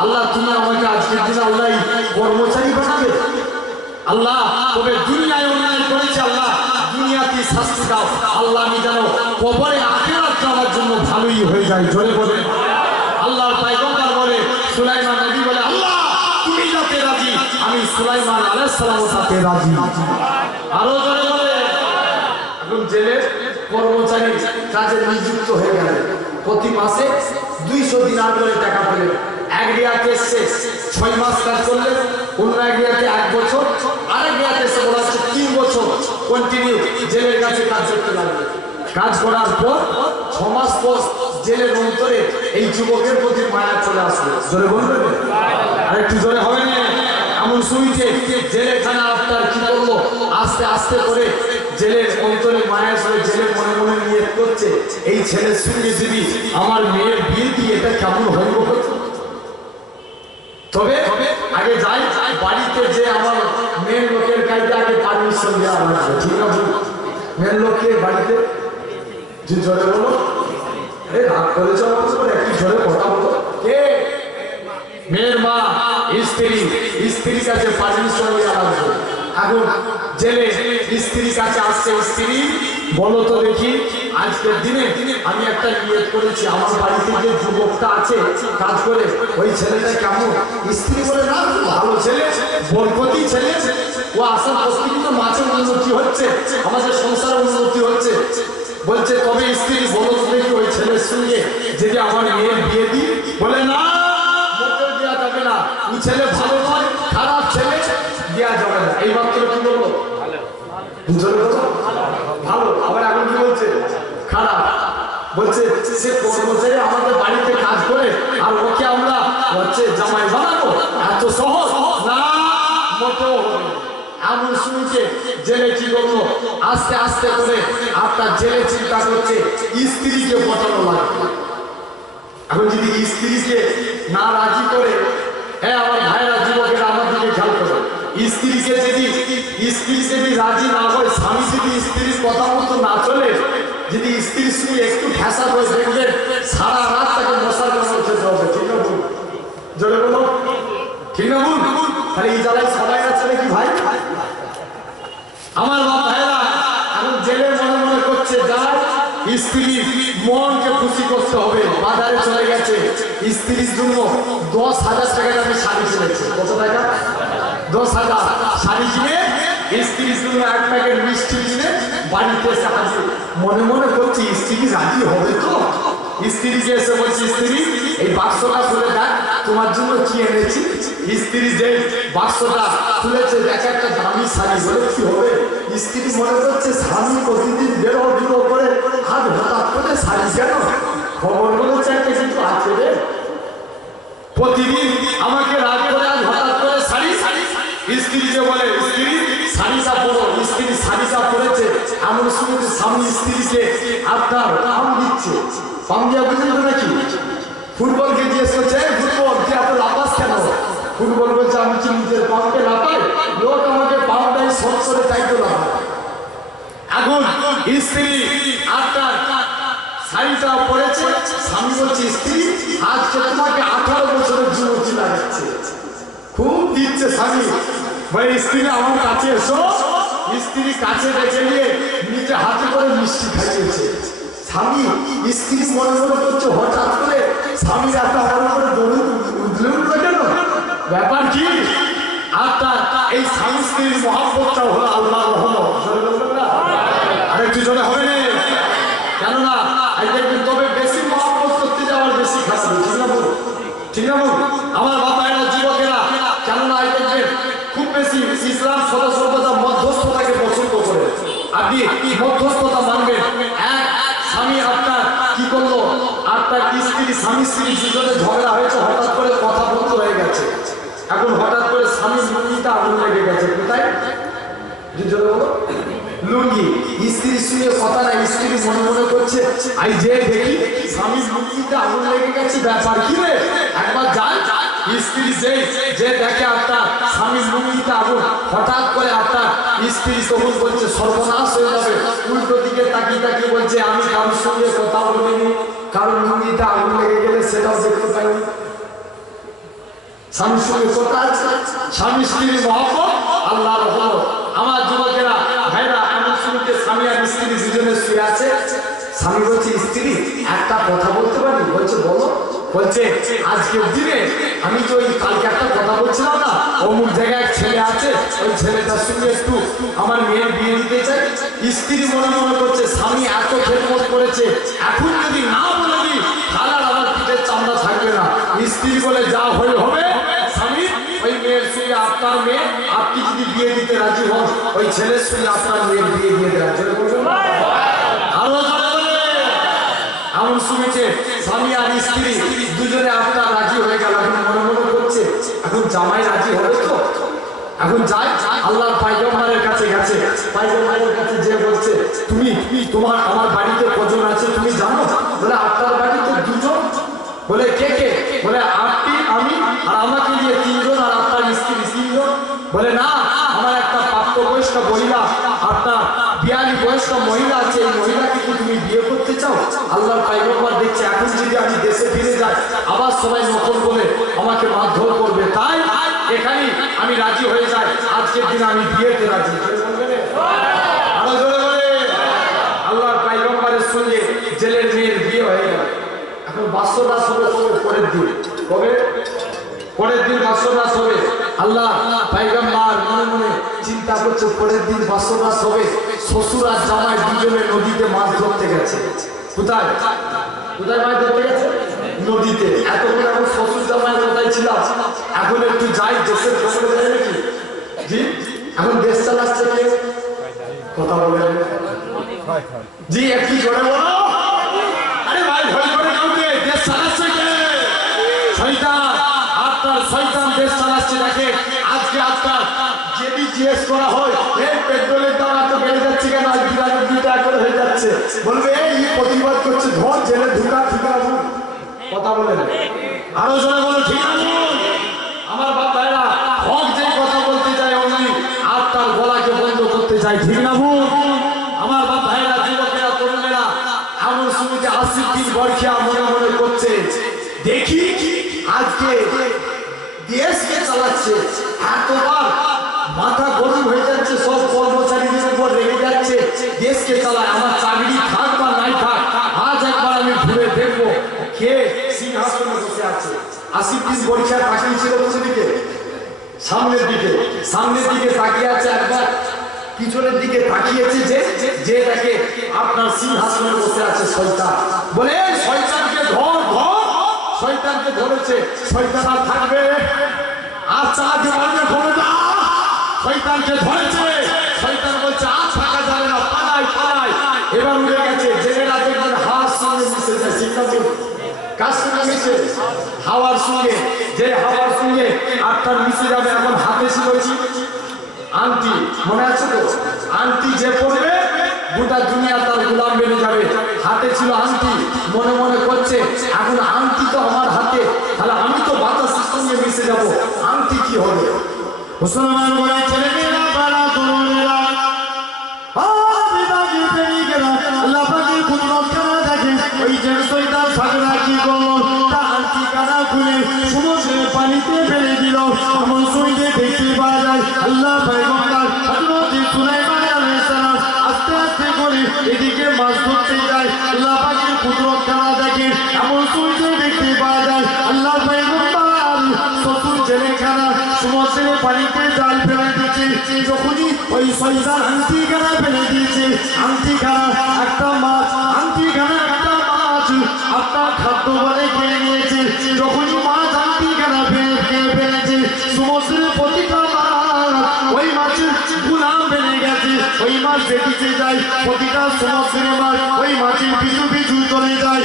আল্লাহ তুমি আমাকে আজকের দিনে আল্লাহ কর্মচারী বানাবে। আল্লাহ তবে দুনিয়ায় অন্যায় করেছে, আল্লাহ দুনিয়াতে শাস্তি দাও। আল্লাহ আমি জানো কবরে আখিরাত আমার জন্য ভালোই হয়ে যায়। জোরে বলে আল্লাহর পয়গম্বর বলে, সুলাইমান নবী বলে, আল্লাহ তুমি যাতে রাজি, আমি সুলাইমান আলাইহিস সালামের সাথে রাজি। আরো জোরে বলে, এখন জেলে কর্মচারী কাজে নিযুক্ত হয়ে গেল। প্রতি মাসে 200 দিনার করে টাকা পেলেন। এক রিয়াতে এসছে 6 মাস কাজ করলেন, অন্য এক রিয়াতে 1 বছর, আরেক রিয়াতে এসে বলা হচ্ছে 3 বছর কন্টিনিউ জেলের কাছে কাজ করতে লাগলেন। কাজ করার পর 6 মাস পর জেলের অন্তরে এই যুবকের প্রতি মায়া চলে আসলো। জোরে বলবেন, আরেকটু জোরে হবে না? এমন শুনছে জেলেখানা আপনার কি করলো, আস্তে আস্তে করে জেলের অন্তরে মায়া করে জেলের মনে নিয়ত করছে, এই ছেলের সঙ্গে যদি আমার মেয়ের বিয়ে দিই এটা কেমন হইব। তবে আগে যাই বাড়িতে, যে আমার মেয়ের লোকের কাছে আগে পারমিশন দেওয়া লাগবে। ঠিক আছে, মেয়ের লোককে বাড়িতে যে জোরে বলো, রাগ করেছ একটু জোরে কথা বলো। কে? মেয়ের মা, স্ত্রীর কাছে পারমিশন দেওয়া লাগবে। এখন জেলে স্ত্রীর কাছে আসছে, স্ত্রী বলো তো দেখি আজকের দিনে আমি একটা নিয়ত করেছি, আমার বাড়িতে যে যুবকটা আছে কাজ করে ওই ছেলেটা কেমন? স্ত্রী বলে, না ভালো ছেলে, বরকতি ছেলে, ও আসার প্রতিদিন মাছের উন্নতি হচ্ছে, আমাদের সংসার উন্নতি হচ্ছে। বলছে তবে স্ত্রী বলো তো দেখি ওই ছেলের সঙ্গে যদি আমার মেয়ের বিয়ে দিই। বলে না, মোটেও দেওয়া যাবে না, ওই ছেলে ভালো নয়, খারাপ ছেলে, দেওয়া যাবে না। এই মাত্র কি বলবো? ভালো। আবার এখন কি বলছে? খারাপ। বলছে সে কর্মচারী আমাদের বাড়িতে কাজ করে আর ওকে আমরা হচ্ছে জামাই বানাবো, এত সহজ না, মোটেও এমন শুনছে। জেলে কি করলো, আস্তে আস্তে করে আপনার জেলে চিন্তা করছে স্ত্রীকে পটানো লাগবে। এখন যদি স্ত্রীকে না রাজি করে, হ্যাঁ আমার ভাইরা যুবকেরা আমার দিকে খেয়াল করে, স্ত্রীকে যদি রাজি না হয়, স্বামী যদি স্ত্রীর কথা মতো না চলে, যদি স্ত্রীর সঙ্গে একটু ফ্যাসাদ হয়ে দেখবেন সারা রাত তাকে মশার কামড় খেতে হবে। ঠিক না ভুল? জোরে বলো, ঠিক না ভুল? তাহলে এই জ্বালায় সবাই আছে নাকি ভাই? আমার বাপ ভাইরা এখন জেলে মনে করছে যায় স্ত্রীর মনকে খুশি করতে হবে। বাজারে চলে গেছে, স্ত্রীর জন্য 10,000 টাকা দামে শাড়ি কিনেছে। কত টাকা? 10,000 শাড়ি কিনে স্ত্রীর জন্য 1 প্যাকেট মিষ্টি কিনে বাড়িতে এসে হাজির। মনে করছি স্ত্রী রাজি হবে তো? স্ত্রীকে এসে বলছি, স্ত্রী এই বাক্সটা খুলে দেখ, তোমার জন্য কি এনেছি। স্ত্রী যে বাক্সটা খুলেছে দেখে একটা দামি শাড়ি। বলে কি হবে? স্ত্রী মনে করছে স্বামী প্রতিদিন বেরো করে হাত হঠাৎ করে শাড়ি কেন? খবর বলেছে একটা কিন্তু আছে রে, প্রতিদিন আমাকে রাগ করে আজ হঠাৎ করে শাড়ি। স্ত্রীকে বলে, স্ত্রী শাড়িটা পরো। স্ত্রী শাড়িটা পরেছে, এমন সময় স্বামী স্ত্রীকে আপনার পাম দিচ্ছে। পাম দিয়া বুঝলেন নাকি? ফুটবলকে জিজ্ঞেস করছে, ফুটবল কি এত লাফাস কেন? ফুটবল বলছে, আমি কি নিজের পামকে লাফাই? লোক আমাকে পাম দেয় শোধ করে চাইতো না। এখন স্ত্রী আপনার শাড়িটা পরেছে, স্বামী বলছে স্ত্রী আজকে তোমাকে 18 বছরের যুবতী লাগাচ্ছে, খুব দিচ্ছে স্বামী। ভাই স্ত্রী আমার কাছে এসো, স্ত্রী কাছে রেখে নিয়ে নিজে হাতে করে মিষ্টি খাইয়েছে। স্বামী স্ত্রী মনে মনে করছে হঠাৎ করে স্বামীর একটা আমার উপরে দৌড়ে উঠলে উঠবে কেন, ব্যাপার কি? আপনার এই স্বামী স্ত্রীর মহাব্বতটা হলো আল্লাহ হলো, আরেকটু জোরে হবে না, কেননা দেখবেন তবে বেশি মহাব্বত করতে যাওয়ার বেশি খারাপ, ঠিক না বলুন? ঠিক না বলুন? আমার বাবা এরা যুবকেরা কেননা দেখবেন খুব বেশি ইসলাম সর্বদা মধ্যস্থতাকে পছন্দ করে। আপনি মধ্যস্থতা মানবেন। এক স্বামী আপনার কি করলো, আপনার স্ত্রী স্বামী স্ত্রী দুজনে ঝগড়া হয়েছে, হঠাৎ করে কথা বন্ধ হয়ে গেছে। এখন হঠাৎ করে স্বামীর লুঙ্গিটা আগুন লেগে গেছে, কোথায়? লুঙ্গি। স্ত্রীর সঙ্গে কথা না, স্ত্রী মনে মনে করছে আই যে দেখি স্বামীর লুঙ্গিটা আগুন লেগে গেছে, ব্যাপার কি রে, একবার যাই। স্ত্রী যে দেখে আপনার স্বামীর লুঙ্গিটা আগুন, হঠাৎ করে আপনার স্ত্রী তখন বলছে সর্বনাশ হয়ে যাবে, উল্টো দিকে তাকিয়ে তাকিয়ে বলছে আমি কারোর সঙ্গে কথা বলিনি, কারোর লুঙ্গিটা আগুন লেগে গেলে সেটাও দেখতে পাইনি। স্বামীর সঙ্গে কথা আছে, স্বামী স্ত্রীর মহব্বত আল্লাহর হলো। আমার যুবকেরা ভাইরা এমন শুনতে স্বামী আর স্ত্রী দুজনে শুয়ে আছে, স্বামী বলছে স্ত্রী একটা কথা বলতে পারি? বলছে বলো। বলছে আজকের দিনে আমি তো ওই কালকে একটা কথা বলছিলাম না, অমুক জায়গায় ছেলে আছে, ওই ছেলেটার সঙ্গে একটু আমার মেয়ের বিয়ে দিতে চাই। স্ত্রী মনে মনে করছে স্বামী এত খেদমত করেছে, এখন যদি না বলে দিই তাহলে আর আমার পিঠের চামড়া থাকবে না। স্ত্রী বলে যা হয়ে হবে, স্বামী ওই মেয়ের সঙ্গে আপনার মেয়ে, আপনি যদি বিয়ে দিতে রাজি হন ওই ছেলের সঙ্গে আপনার মেয়ের বিয়ে দিয়ে দেওয়া আরো এমন শুনেছে স্বামী আর স্ত্রী দুজনে আপনার রাজি হয়ে গেল। এখন মনে মনে করছে এখন জামাই রাজি হবে তো, এখন যাই আল্লাহর পয়গম্বরের কাছে গেছে, পয়গম্বরের কাছে যে বলছে তুমি তোমার আমার বাড়িতে কজন আছে তুমি জানো? বলে আপনার বাড়িতে দুজন। বলে কে কে? বলে আপনি আমি আর আমাকে দিয়ে তিনজন, আর আপনার স্ত্রী তিনজন। বলে না আমার একটা প্রাপ্তবয়স্ক মহিলা, আপনার 42 বয়স্ক মহিলা আছে, এই মহিলাকে কি তুমি বিয়ে করতে চাও? আল্লাহর পয়গম্বর দেখছে এখন যদি আমি দেশে ফিরে যাই আবার সবাই নকল বলে আমাকে মারধর করবে, তাই এখানে আমি রাজি হয়ে যাই, আজকের দিনে আমি বিয়েতে রাজি। আরো জোরে বলে আল্লাহর পয়গম্বরের সঙ্গে জেলের মেয়ের বিয়ে হয়ে গেল। এখন বাসরাত হবে পরের দিন, কবে? পরের দিন বাসরাত হবে। আল্লাহ পয়গম্বর মনে মনে চিন্তা করছে পরের দিন বাসরাত হবে, শ্বশুর আর জামাই দুজনে নদীতে মাছ ধরতে গেছে। কোথায় কোথায় মাছ ধরতে গেছে? নদীতে। এতক্ষণ এখন শ্বশুর জামাই কোথায় ছিলাম, এখন একটু যাই দেশের খবরে যাই নাকি? জি এখন দেশ চালাচ্ছে কে? কথা বলে জি একটু জোরে বলো। আরে ভাই ভয় করে কাউকে, দেশ চালাচ্ছে কে? শয়তান। আপনার শয়তান দেশ চালাচ্ছে। দেখে আজকে আপনার যদি জিজ্ঞেস করা হয় এই পেট্রোলের দাম এত বেড়ে যাচ্ছে কেন, আজ 2 টাকা করে হয়ে যাচ্ছে, বলবে এই প্রতিবাদ করছে, ধর জেলে ঢুকা, ঠিক আছে? কথা বলে আরো জোরে বলো, ঠিক আছে? আমার বাবারা হক যে কথা বলতে চায় অমনি আপনার গলাকে বন্ধ করতে চায়, ঠিক না ভুল? আমার বাবারা যুবকেরা তরুণেরা এমন শুনতে 80 দিন বর্ষিয়া মনে মনে করছে দেখি আজকে দেশকে চালাচ্ছে, এতবার মাথা গরম হয়ে যাচ্ছে, সব কর্মচারীদের উপর রেগে যাচ্ছে, দেশকে চালায়, আমার চাকরি থাক বা নাই থাক আজ একবার আমি ঘুরে দেখবো কে সিংহাসনে বসে আছে। 80 দিন পরীক্ষায় তাকিয়ে ছিল দিকে সামনের দিকে, সামনের দিকে তাকিয়ে আছে, একবার পিছনের দিকে তাকিয়েছে যে দেখে আপনার সিংহাসনে বসে আছে শয়তান। বলে শয়তানকে ধর ধর, শয়তানকে ধরেছে, শয়তান আর থাকবে আর চাঁদে মারবে ক্ষমতা, শয়তানকে ধরেছে, শয়তান বলছে আর থাকা যাবে না, পালাই পালাই। এবার উড়ে গেছে, জেলেরা দেখবেন হাওয়ার সঙ্গে মিশে যায়, চিন্তা করুন কার সঙ্গে মিশে? হাওয়ার সঙ্গে। যে হাওয়ার সঙ্গে আপনার মিশে যাবে, এখন হাতে ছিল কি আংটি, মনে আছে তো? আংটি যে পড়বে গোটা দুনিয়া তার গোলাম বেড়ে যাবে। হাতে ছিল আংটি, মনে মনে করছে এখন আংটি তো আমার হাতে, তাহলে আমি তো বাতাসের সঙ্গে মিশে যাব, আংটি কি হবে? মুসলমান বলে ছেলেমেয়েরা, পাড়া তরুণ পানিতে ফেলে দিল। এমন সময় দেখতে পাওয়া যায় আল্লাহ পয়গম্বর হযরত সুলাইমান আলাইহিস সালাম আস্তে আস্তে করে এদিকে মাছ ধরতে যায়। আল্লাহ পাকের কুদরত খেলা দেখে। এমন সময় দেখতে পাওয়া যায় আল্লাহ পয়গম্বর শ্বশুর জেলেখানা সমুদ্রের পানিতে জাল ফেলে দিয়েছে। যখনই ওই শয়তান আংটিখানা ফেলে দিয়েছে, আংটিখানা একটা মাছ, আংটিখানা একটা মাছ আপনার খাদ্য বলে খেয়ে নিয়েছে। যখনই মাছ আংটিখানা ফেলেছে, সমুদ্রের প্রতিটা মাছ ওই মাছের গুনাহ ফেলে গেছে। ওই মাছ দেখিতে যায়, প্রতিটা সমুদ্রের মাছ ওই মাছের পিছু পিছু চলে যায়।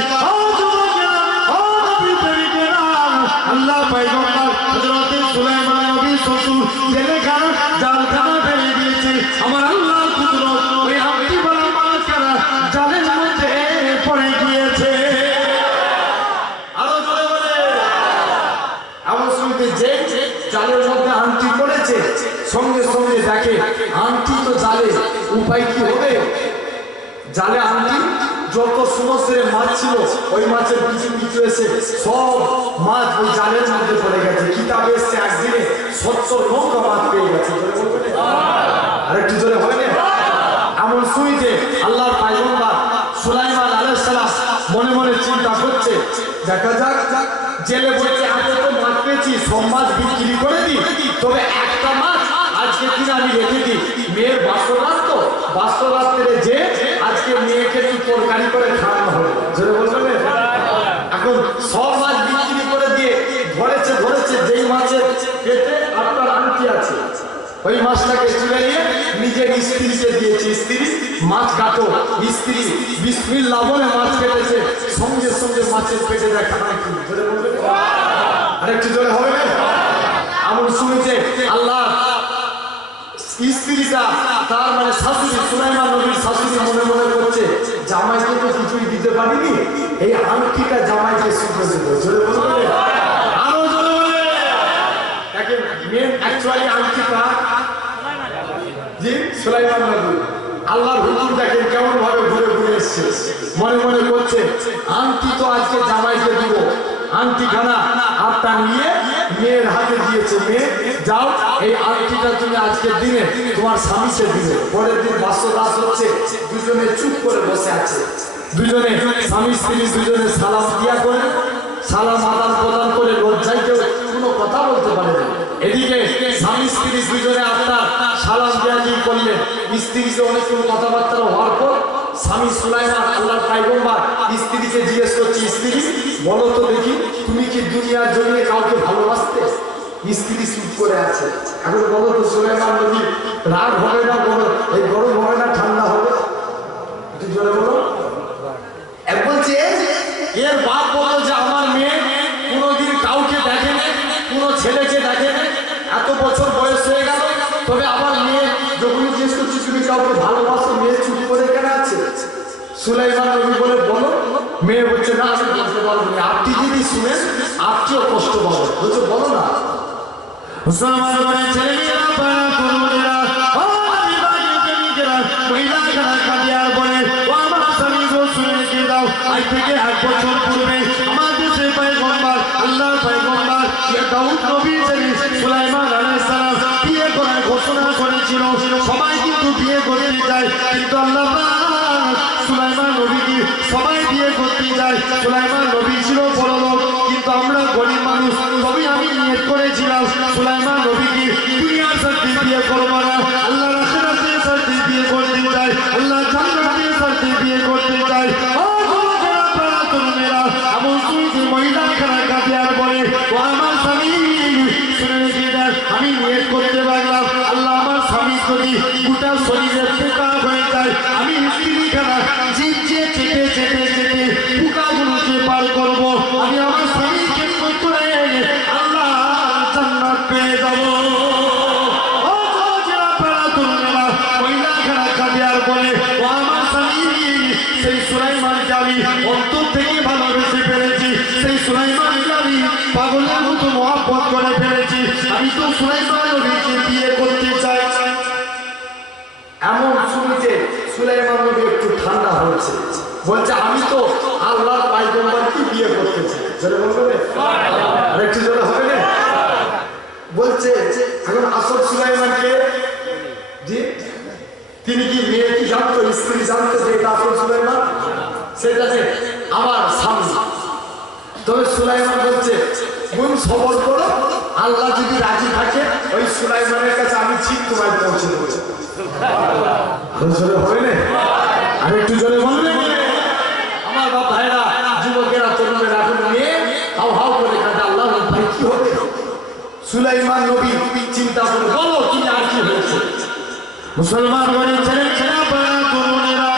আল্লাহ পয়গম্বর হযরত সুলাইমান নবীর শ্বশুর জেলেখানা জালখানা ফেলে দিয়েছে। আমার আল্লাহর কুদরত ওই আংটিওয়ালা মাছখানা জালের মধ্যে পড়ে গিয়েছে। আরো জোরে বলে। এমন শুনতে যে জালের মধ্যে আংটি পড়েছে, সঙ্গে সঙ্গে দেখে আংটি তো জালে, উপায় কি হবে? জালে আংটি, যত সমুদ্রের মাছ ছিল ওই মাছের পিছু পিছু এসে সব মাছ ওই জালের মধ্যে পড়ে গেছে। কিতাবে এসছে একদিনে 70 নৌকা মাছ পেয়ে গেছে। আরেকটু জোরে হবে না? এমন শুইতে আল্লাহর পয়গম্বর সুলাইমান আলাইহিস সালাম মনে মনে চিন্তা করছে, দেখা যাক জেলে বসে আগে তো মাছ পেয়েছি, সব মাছ বিক্রি করে দিই, তবে একটা মাছ আজকে দিন আমি রেখে দিই। মেয়ের বাসরাত তো, বাসরাত্রে যে আজকে মেয়েকে একটু তরকারি করে খাওয়ানো হবে। জোরে বলবে? এখন সব মাছ বিক্রি করে দিয়ে ধরেছে যেই মাছের পেটে আপনার আংটি আছে, ওই মাছটাকে তুলে নিয়ে নিজের স্ত্রীকে দিয়েছে। স্ত্রী মাছ কাটো, স্ত্রী বিসমিল্লাহ বলে মাছ কেটেছে, সঙ্গে সঙ্গে মাছের পেটে দেখা নাকি। জোরে বলবে? আরেকটু জোরে হবে না? এমন শুনেছে আল্লাহ স্ত্রীটা, তার মানে শাশুড়ি, সুলাইমান নবীর শাশুড়ি মনে মনে করছে, জামাইকে তো কিছুই দিতে পারিনি, এই আংটিটা জামাইকে শুধু দেবো। জোরে বলবে? আরো জোরে বলে। দেখেন মেন অ্যাকচুয়ালি আংটিটা জি সুলাইমান নবী। আল্লাহর হুকুম দেখেন কেমন ভাবে ঘুরে ঘুরে এসছে। মনে মনে করছে আংটি তো আজকে জামাইকে দিব, আংটিখানা হাতটা নিয়ে মেয়ের হাতে দিয়েছে। মেয়ে যাও, এই আংটিটা তুমি আজকের দিনে তোমার স্বামীকে দিবে। পরের দিন বাসরাত হচ্ছে, দুজনে চুপ করে বসে আছে। দুজনে স্বামী স্ত্রী দুজনে সালাম দিয়া করে, সালাম আদান প্রদান করে, লজ্জায় কেউ কোনো কথা বলতে পারে না। এদিকে স্বামী স্ত্রী দুজনে আপনার সালাম দেওয়া করলেন। স্ত্রীকে অনেকক্ষণ কথাবার্তা হওয়ার পর স্বামী সুলাইমান আল্লাহর পয়গম্বর স্ত্রীকে জিজ্ঞেস করছে, স্ত্রী বলো তো দেখি, তুমি কি দুনিয়ার জন্য কাউকে ভালোবাসতে? স্ত্রী চুপ করে আছে। এখন বলো তো সুলাইমান নবী রাগ হবে না, বলো এই গরম হবে না ঠান্ডা হবে? একটু জোরে বলো। এক বলছে এর বাপ বললো যে আমার মেয়ে কোনোদিন কাউকে দেখেনি, কোনো ছেলেকে দেখেনি, এত বছর বয়স হয়ে গেল, তবে আমার মেয়ে যখন জিজ্ঞেস করছি তুমি কাউকে ভালোবাসো, মেয়ে চুপ করে কেন আছে? সুলাইমান নবী বলে বলো। মেয়ে বলছে না আমি বলতে পারবো না, আপনি যদি শুনেন আপনিও কষ্ট পাবেন। বলছে বলো না। মুসলমান বলে ছেলেমেয়েরা পাড়া তরুণেরা ও বিবাহিত প্রেমিকেরা মহিলারা কাঁদিয়ার বলে, ও আমার স্বামী গো শুনে রেখে দাও, আজ থেকে 1 বছর পূর্বে আমার দেশের পয়গম্বর আল্লাহর পয়গম্বর দাউদ নবীর ছেলে সুলাইমান আলাইহিস সালাম বিয়ে করার ঘোষণা করেছিল। সবাই কিন্তু বিয়ে করতে চায়, কিন্তু আল্লাহ পাক সুলাইমান নবীকে সবাই বিয়ে করতে যায়। সুলাইমান নবী ছিল বড় লোক, কিন্তু আমরা গরিব মানুষ। তবে আমি নিয়ত করেছিলাম সুলাইমান নবীকে দুনিয়ার সাথে বিয়ে করব না, আল্লাহর আখিরাতের সাথে বিয়ে করতে চাই, আল্লাহ জান্নাতের সাথে বিয়ে করতে চাই। ও যুবকেরা পাড়া তরুণেরা এমন শুনছি মহিলা খানা কাঁদে আর বলে, ও আমার স্বামী শুনে রেখে দেন, আমি নিয়ত করতে পারলাম আল্লাহ আমার স্বামী যদি গোটা শরীরের পোকা হয়ে যায়, আমি স্ত্রীখানা জিভ চেটে চেটে চেটে পোকাগুলোকে পার করবো, আমি আমার স্বামীকে করে আল্লাহ জান্নাত পেয়ে যাব। ও যুবকেরা পাড়া তরুণেরা মহিলা খানা কাঁদে আর বলে, ও আমার স্বামী সেই সুলাইমানকে আমি অন্তর থেকে ভালোবেসে ফেলেছি, সেই সুলাইমানকে আমি পাগলের মতো মহব্বত করে ফেলেছি, আমি তো সুলাইমান নবীকে বিয়ে করতে চাই। এমন শুনতে সুলাইমান নবী একটু ঠান্ডা হয়েছে। বলছে আমি তো আল্লাহর পয়গম্বরকে বিয়ে করতে চাই। জোরে বলবে? আর একটু জোরে হবে না? বলছে এখন আসল সুলাইমানকে জি তিনি কি মেয়ে কি জানতো স্ত্রী জানতো যে এটা আসল সুলাইমান সেটা যে আমার স্বামী তবে সুলাইমান বলছে কোন সবর করো আল্লাহ যদি রাজি থাকে ওই সুলাইমানের কাছে আমি ঠিক তোমায় পৌঁছে দেবো হয় না আর একটু জোরে বলবে আমার বাপ ভাইরা যুবকেরা তরুণেরা এখন মেয়ে হাউ হাউ করে কাটে আল্লাহ ভাই কি হবে সুলাইমান নবী চিন্তা করে বলো কি আর কি হয়েছে মুসলমান ঘরে ছেলে ছেলে পাড়া তরুণেরা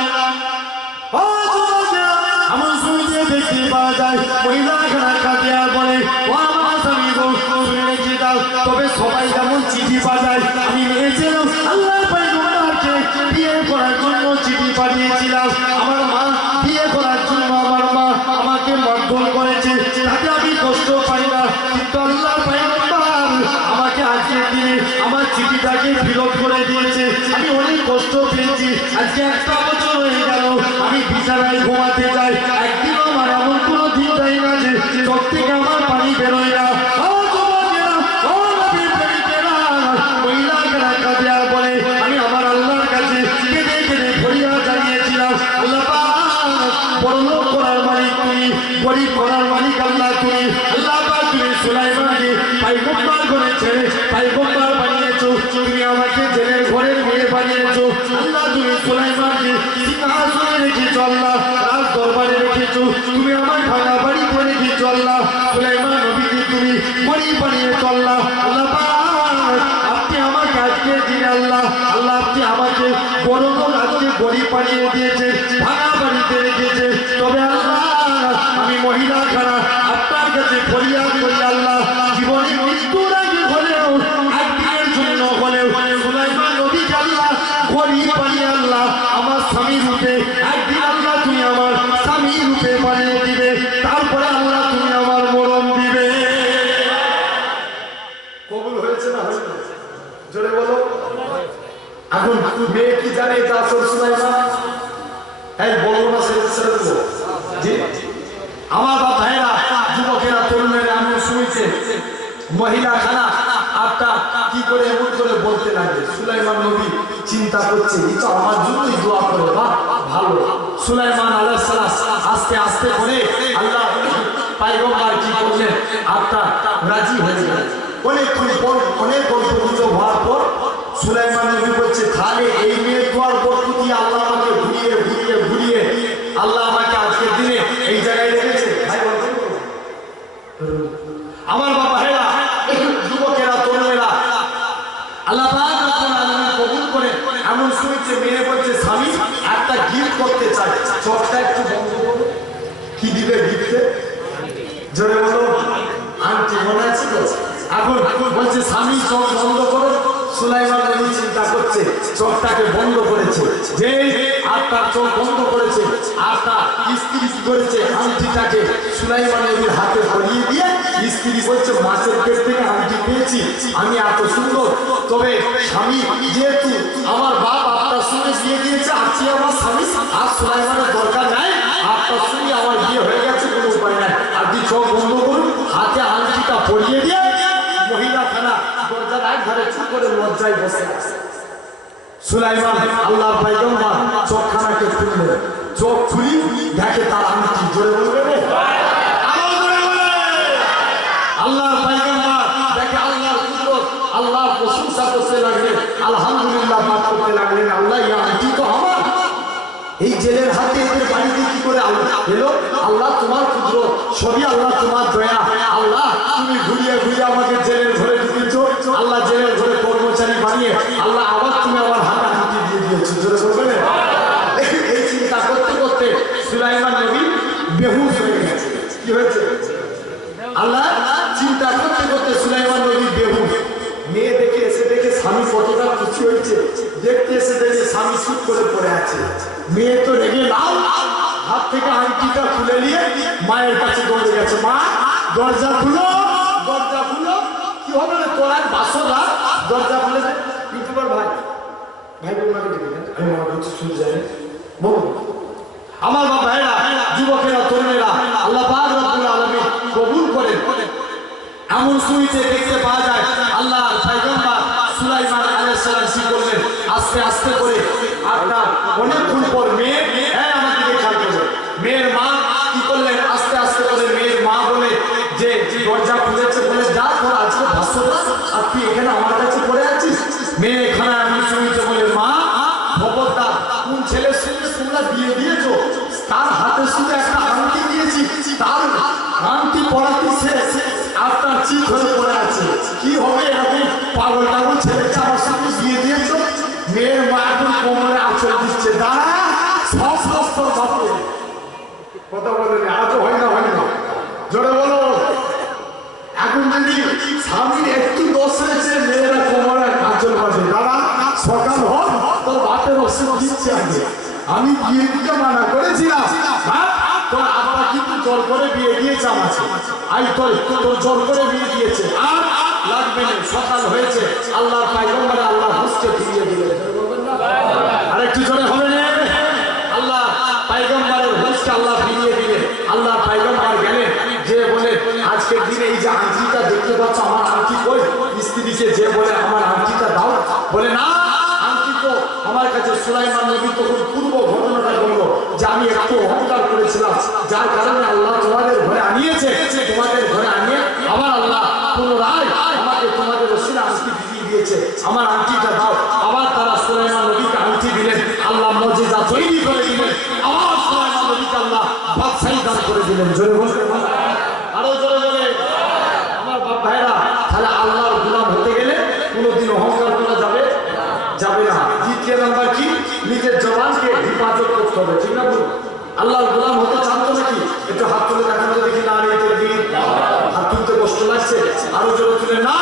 ও যুবকেরা এমন সময় দেখতে পাওয়া যায় মহিলা খানা কাটিয়ার বলে ও আমার স্বামী গো শুনে রেখে দাও তবে সবাই যেমন চিঠি পাঠায় আমি নিয়েছিলাম আল্লাহ পয়গম্বরকে বিয়ে করার জন্য চিঠি পাঠিয়েছিলাম আমার মা বিয়ে করার জন্য আমার মা আমাকে মারধর করেছে তাতে আমি কষ্ট পাই না কিন্তু আল্লাহ পয়গম্বর আমাকে আজকের দিনে আমার চিঠিটাকে ফেরত করে দিয়েছে আমি অনেক কষ্ট পেয়েছি আজকে একটা বছর হয়ে গেল আমি বিছানায় ঘুমাতে যাই একদিনও আমার এমন কোনো দিন যাই না যে চোখ থেকে আমার পানি বেরোয় না আমি আমার আল্লাহর কাছে কেঁদে কেঁদে ফরিয়াদ জানিয়েছিলাম আল্লাহ বড়লোক করার মালিক তুমি গরিব করার মালিক আল্লাহ তুমি আল্লাহ তুমি সুলাইমানকে পয়গম্বর করে ছেড়ে পয়গম্বর বানিয়েছো তুমি আমাকে জেলের ঘরের মেয়ে বানিয়েছো আল্লাহ তুমি সুলাইমানকে সিংহাসনে রেখেছো আল্লাহ রাজ দরবারে রেখেছো তুমি আমার ভাঙা বাড়িতে রেখেছো আল্লাহ সুলাইমান নবীকে তুমি গরিব বানিয়েছো আল্লাহ আল্লাহ আপনি আমাকে আজকে দিনে আল্লাহ আল্লাহ আপনি আমাকে বড় লোক আজকে গরিব বানিয়ে দিয়েছে ভাঙা বাড়িতে রেখেছে তবে আল্লাহ আমি মহিলা খানা আপনার কাছে ফরিয়াদ করি আল্লাহ জীবনে মৃত্যুর আগে হলেও একদিনের জন্য হলেও সুলাইমান নবীকে আল্লাহ গরিব বানিয়ে আল্লাহ আমার স্বামী রূপে একদিন আল্লাহ তুমি আমার স্বামী রূপে বানিয়ে দিবে তারপরে আল্লাহ তুমি আমার মরণ দিবে কবুল হয়েছে না হয়নি জোরে বলো এখন মেয়ে কি জানে এটা আসল সুলাইমান এই বলবো না ছেড়ে দেবো জি আমার বাপ ভাইরা যুবকেরা তরুণেরা আমি শুনেছে মহিলা খানা আপনার কি করে এমন করে বলতে লাগে সুলাইমান নবী চিন্তা করছে এটা আমার জন্যই দোয়া করে বা ভালো সুলাইমান আলাইহিস সালাম আস্তে আস্তে করে আল্লাহ পয়গম্বর কি করলেন আপনার রাজি হয়ে গেলেন অনেকক্ষণ পর অনেক গল্প হওয়ার পর সুলাইমান নবী বলছে তাহলে এই মেয়ের দোয়ার বরকত দিয়ে আল্লাহ আমাকে ঘুরিয়ে ঘুরিয়ে ঘুরিয়ে আল্লাহ আমাকে আজকের দিনে এই জায়গায় রেখেছে ভাই বলছেন আমার বাবা হেরা যুবকেরা তরুণেরা আল্লাহ পাক রব্বুল আলামিন কবুল করে এমন শুনেছে মেয়ে বলছে স্বামী একটা গিফট করতে চাই চোখটা একটু বন্ধ করো কি দিবে গিফটে জোরে বলো আন্টি মনে আছে তো এখন বলছে স্বামী চোখ বন্ধ করো সুলাইমান নবী চিন্তা করছে চোখটাকে বন্ধ করেছে যে আপনার চোখ বন্ধ করেছে আপনার স্ত্রী কি করেছে আংটিটাকে সুলাইমান নবীর হাতে পরিয়ে দিয়ে স্ত্রী বলছে মাছের পেট থেকে আংটি পেয়েছি আমি এত সুন্দর তবে স্বামী যেহেতু আমার বাপ আপনার সঙ্গে বিয়ে দিয়েছে আজকে আমার স্বামী আর সুলাইমানের দরকার নাই আপনার সঙ্গে আমার বিয়ে হয়ে গেছে কোনো উপায় নাই আপনি চোখ বন্ধ করুন হাতে আংটিটা পরিয়ে দিয়ে মহিলা খানা দরজার এক ধারে চুপ করে লজ্জায় বসে আছে সুলাইমান আল্লাহর পয়গম্বর চোখখানাকে খুললেন চোখ খুলি দেখে তার আংটি জোরে বলবে রে আল্লাহর পয়গম্বর দেখে আল্লাহর কুদরত আল্লাহর প্রশংসা করতে লাগলেন আলহামদুলিল্লাহ পাঠ করতে লাগলেন আল্লাহ এই আংটি তো আমার এই জেলের হাতে এদের বাড়িতে কি করে এলো আল্লাহ তোমার কুদরত সবই আল্লাহ তোমার দয়া আল্লাহ তুমি ঘুরিয়ে ঘুরিয়ে আমাকে জেলের ঘরে ঢুকিয়েছো আল্লাহ জেলের ঘরে কর্মচারী বানিয়ে আল্লাহ আবার তুমি আমার হাতে হাঁটি দিয়ে দিয়েছো জোরে বলবে এই চিন্তা করতে করতে সুলাইমান নবী বেহুশ হয়ে গেছে কি হয়েছে আল্লাহ চিন্তা করতে করতে সুলাইমান নবী বেহুশ মেয়ে দেখে এসে দেখে স্বামী কতটা খুশি হয়েছে দেখতে এসে দেখে স্বামী চুপ করে পড়ে আছে মেয়ে তো রেগে লাল হাত থেকে আংটিটা খুলে নিয়ে মায়ের কাছে দৌড়ে গেছে মা দরজা খুলো কি হবে রে তোরার বাসরা দরজা খুলে দে ইউটিউবার ভাই বোনকে ডেকে দেন আমি আমার কিছু শুনে যাই বলুন আমার বাবা ভাইরা যুবকেরা তরুণেরা আল্লাহ পাক রব্বুল আলামিন কবুল করেন এমন সুইতে দেখতে পাওয়া যায় আল্লাহর পয়গম্বর সুলাইমান আলাইহিস সালাম কি করলেন আস্তে আস্তে করে আপনার অনেকক্ষণ পর মেয়ে হ্যাঁ আমাকে খেয়াল করবে মেয়ের মা কি করলেন আস্তে আস্তে করে মেয়ের মা বলে যে দরজা খুলেছে বলে যা তোর আজকে ভাস্কর আর তুই এখানে আমার কাছে পড়ে আছিস মেয়ে এখানে আমি শুনতে বলে মা খবরদার কোন ছেলের সঙ্গে তোমরা বিয়ে দিয়েছো তার হাতে শুধু একটা আংটি দিয়েছি তার আংটি পড়াতে আপনার চিত হয়ে পড়ে আছে কি হবে এরকম পাগল টাগল ছেলেকে আমার সঙ্গে বিয়ে দিয়েছো মেয়ের মা এখন কোমরে আঁচল দিচ্ছে দাঁড়া সব সমস্ত বাপে কথা বলেন আজও হয় না জোরে বলো এখন যদি স্বামীর একটু দোষ হয়েছে মেয়েরা কোমরে আঁচল বাঁধে দাঁড়া সকাল হোক তোর বাপের অসুখ দিচ্ছে আগে আমি বিয়ে দিতে মানা করেছিলাম তোর আব্বা কিন্তু জোর করে বিয়ে দিয়েছে আমাকে আই তোর জোর করে বিয়ে দিয়েছে আর লাগবে না সকাল হয়েছে আল্লাহর পয়গম্বর আল্লাহ হুসকে ফিরিয়ে দিলেন আর একটু জোরে হবে না আল্লাহ পয়গম্বরের হুসকে আল্লাহ ফিরিয়ে দিলেন আল্লাহ পয়গম্বর গেলেন যে বলে আজকের দিনে এই যে আংটিটা দেখতে পাচ্ছ আমার আংটি কই স্ত্রীকে যে বলে আমার আংটিটা দাও বলে না আমার কাছে সুলাইমান নবী তখন পূর্ব ঘটনাটা বললো যে আমি একটু অহংকার করেছিলাম যার কারণে আল্লাহ তোমাদের ঘরে আনিয়েছে তোমাদের ঘরে আনিয়ে আবার আল্লাহ পুনরায় আমাকে তোমাদের ওসিলা আংটি দিয়ে দিয়েছে আমার আংটিটা দাও আবার তারা সুলাইমান নবীকে আংটি দিলেন আল্লাহ মুজিজা তৈরি করে দিলেন আবার সুলাইমান নবীকে আল্লাহ বাদশাহী দান করে দিলেন জোরে বলতে আরো জোরে বলে আমার বাপ ভাইরা তাহলে আল্লাহর গোলাম হতে গেলে কোনোদিন অহংকার করা যাবে না দ্বিতীয় নাম্বার কি নিজের জবানকে হেফাজত করতে হবে ঠিক না বলুন আল্লাহর গোলাম হতে চান্ত নাকি একটু হাত তুলে দেখান তো দেখি না রে তোর দিন হাত তুলতে কষ্ট লাগছে আরো জোরে তুলে না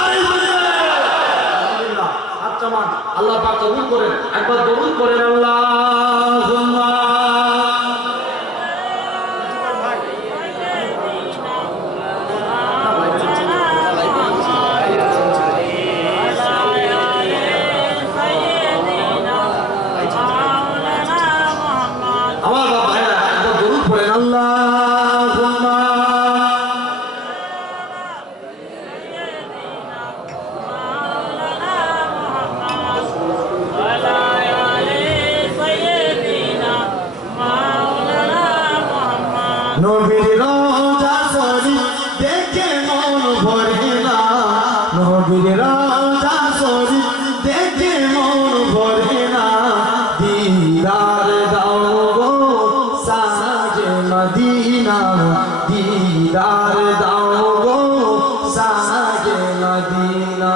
হাতটা মান আল্লাহ পাক কবুল করেন একবার কবুল করেন আল্লাহুম্মা নবীর রওজা শরীফ দেখে মন ভরে না নবীর রওজা শরীফ দেখে মন ভরে না দিদার দাও গো সাজে মদিনা দিদার দাও গো সাজে মদিনা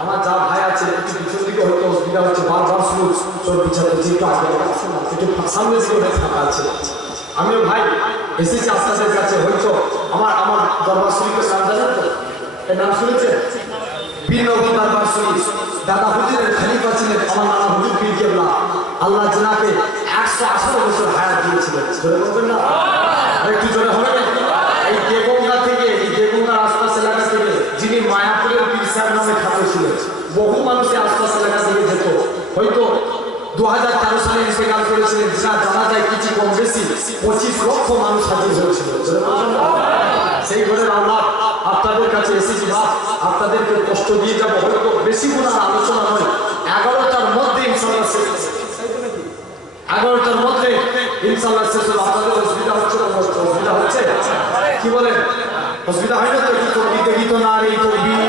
আমার যা ভাই আছে একটু পিছন দিকে হয়তো অসুবিধা হচ্ছে বারবার শুনুন তোর পিছনে যেহেতু আগে একটু সামনে দিকে ফাঁকা আছে আমিও ভাই এসেছি আপনাদের কাছে হয়তো আমার দরবার শরীফের নাম জানেন তো এর নাম শুনেছেন বীরনগর দরবার শরীফ দাদা হুজুরের খলিফা ছিলেন আমার নানা হুজুর পীর কেবলা আল্লাহ জিনাকে 118 বছর হায়াত দিয়েছিলেন জোরে বলবেন না আর একটু জোরে হবে এই দেবগঙ্গা থেকে এই দেবগঙ্গার আশপাশ এলাকা থেকে যিনি মায়াপুরের পীর সাহেব নামে খ্যাত ছিলেন বহু মানুষের আশপাশ এলাকা থেকে যেত হয়তো 2013 সালে ইন্তেকাল করেছিলেন যা জানা যায় কিছু কম বেশি 25 লক্ষ মানুষ হাজির হয়েছিল সেই ঘরের আল্লাহ আপনাদের কাছে এসেছি বা আপনাদেরকে কষ্ট দিয়ে যাবো হয়তো বেশি কোনো আলোচনা নয় 11টার মধ্যে ইনশাআল্লাহ শেষ 11টার মধ্যে ইনশাআল্লাহ শেষ হবে আপনাদের অসুবিধা হচ্ছে না অসুবিধা হচ্ছে কি বলেন অসুবিধা হয় না তো একটু তকবীর দেখি তো না রে তকবীর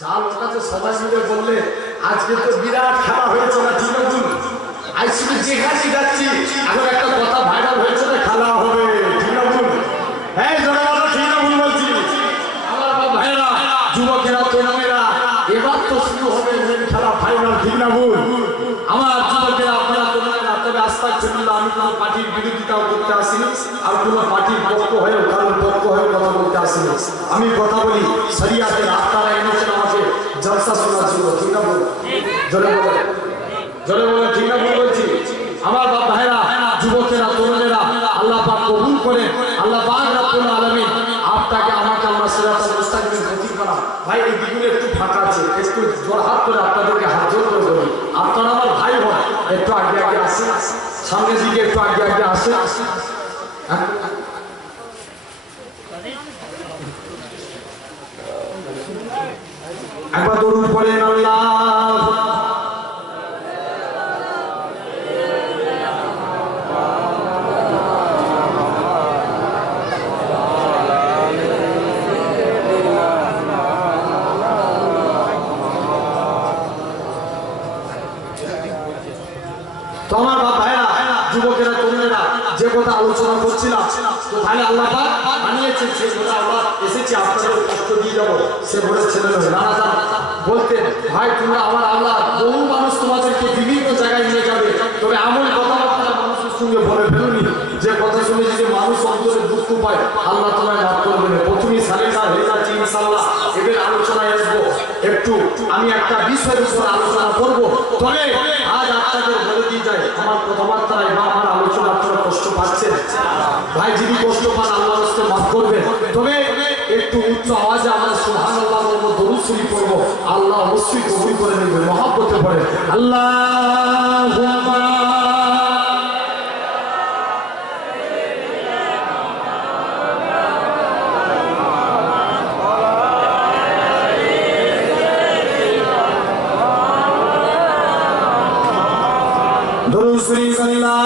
যা লোক আছে সবাই মিলে বললে আজকে তো বিরাট খেলা হয়েছে না ঠিক আছে আজ শুধু যেখানে যাচ্ছি এখন একটা কথা ভাইরাল হয়েছে না খেলা হবে ঠিক আছে হ্যাঁ জোরে বলো ঠিক না ভুল বলছি আমার ভাইরা যুবকেরা তরুণেরা এবার তো শুরু হবে খেলা ফাইনাল ঠিক না ভুল আমার যুবকেরা আপনারা তরুণেরা তবে আস্তাগফিরুল্লাহ আমি কোনো পার্টির বিরোধিতাও করতে আসিনি আর কোনো পার্টির পক্ষ হয়েও কারোর পক্ষ হয়ে কথা বলতে আসিনি আমি কথা বলি শরিয়াতের আপনারা এনেছেন আমাকে জলসা শোনার জন্য ঠিক না বল জোরে বলে ঠিক না ভুল বলছি আমার বাপ ভাইরা যুবকেরা তরুণেরা আল্লাহ পাক কবুল করে আল্লাহ পাক রব্বুল আলামিন আপনাকে আমাকে আমরা সিরাতাল মুস্তাকিমের প্রতীক বানা ভাই এই দিগুলো একটু ফাঁকা আছে একটু জোর হাত করে আপনাদেরকে হাত জোর করে বলি আপনারা আমার ভাই হয় একটু আগে আসেন সামনের দিকে একটু আগে আসেন একবার দরুদ পড়েন আল্লাহ। তো আমার ভাইরা, যুবকেরা, তরুণেরা, যে কথা আলোচনা করছিলাম, তো তাহলে আল্লাহ পাক বানিয়েছেন, সেই কথা আমরা এসেছি আপনাদের কষ্ট দিয়ে যাবো, সে বলেছিলেন রানাজান বলতেন, ভাই তোমরা আমার আল্লাহ, বহু মানুষ তোমাদেরকে বিভিন্ন জায়গায় নিয়ে যাবে, তবে এমন কথাবার্তা মানুষের সঙ্গে বলে ফেলুনি যে কথা শুনে যদি মানুষ অন্তরে দুঃখ পায়, আল্লাহ তোমায় মাফ করবেন। প্রথমেই সালেদা হয়ে যাচ্ছি ইনশাআল্লাহ, এদের আলোচনায় আসবো। একটু আমি একটা বিষয়ের উপর আলোচনা করবো, তবে আজ আপনাদের বলে দিয়ে যায়, আমার কথাবার্তায় বা আমার আলোচনা আপনারা কষ্ট পাচ্ছেন, ভাই যদি কষ্ট পান আল্লাহ রাস্তে মাফ করবেন। তবে একটু উচ্চ আওয়াজে আমরা সুবহানাল্লাহ বলবো, দরুদ শরীফ পড়বো, আল্লাহ অবশ্যই কবুল করে নেবেন। মহব্বতে পড়ে আল্লাহু আকবার। দরুদ শরীফ আল্লাহ।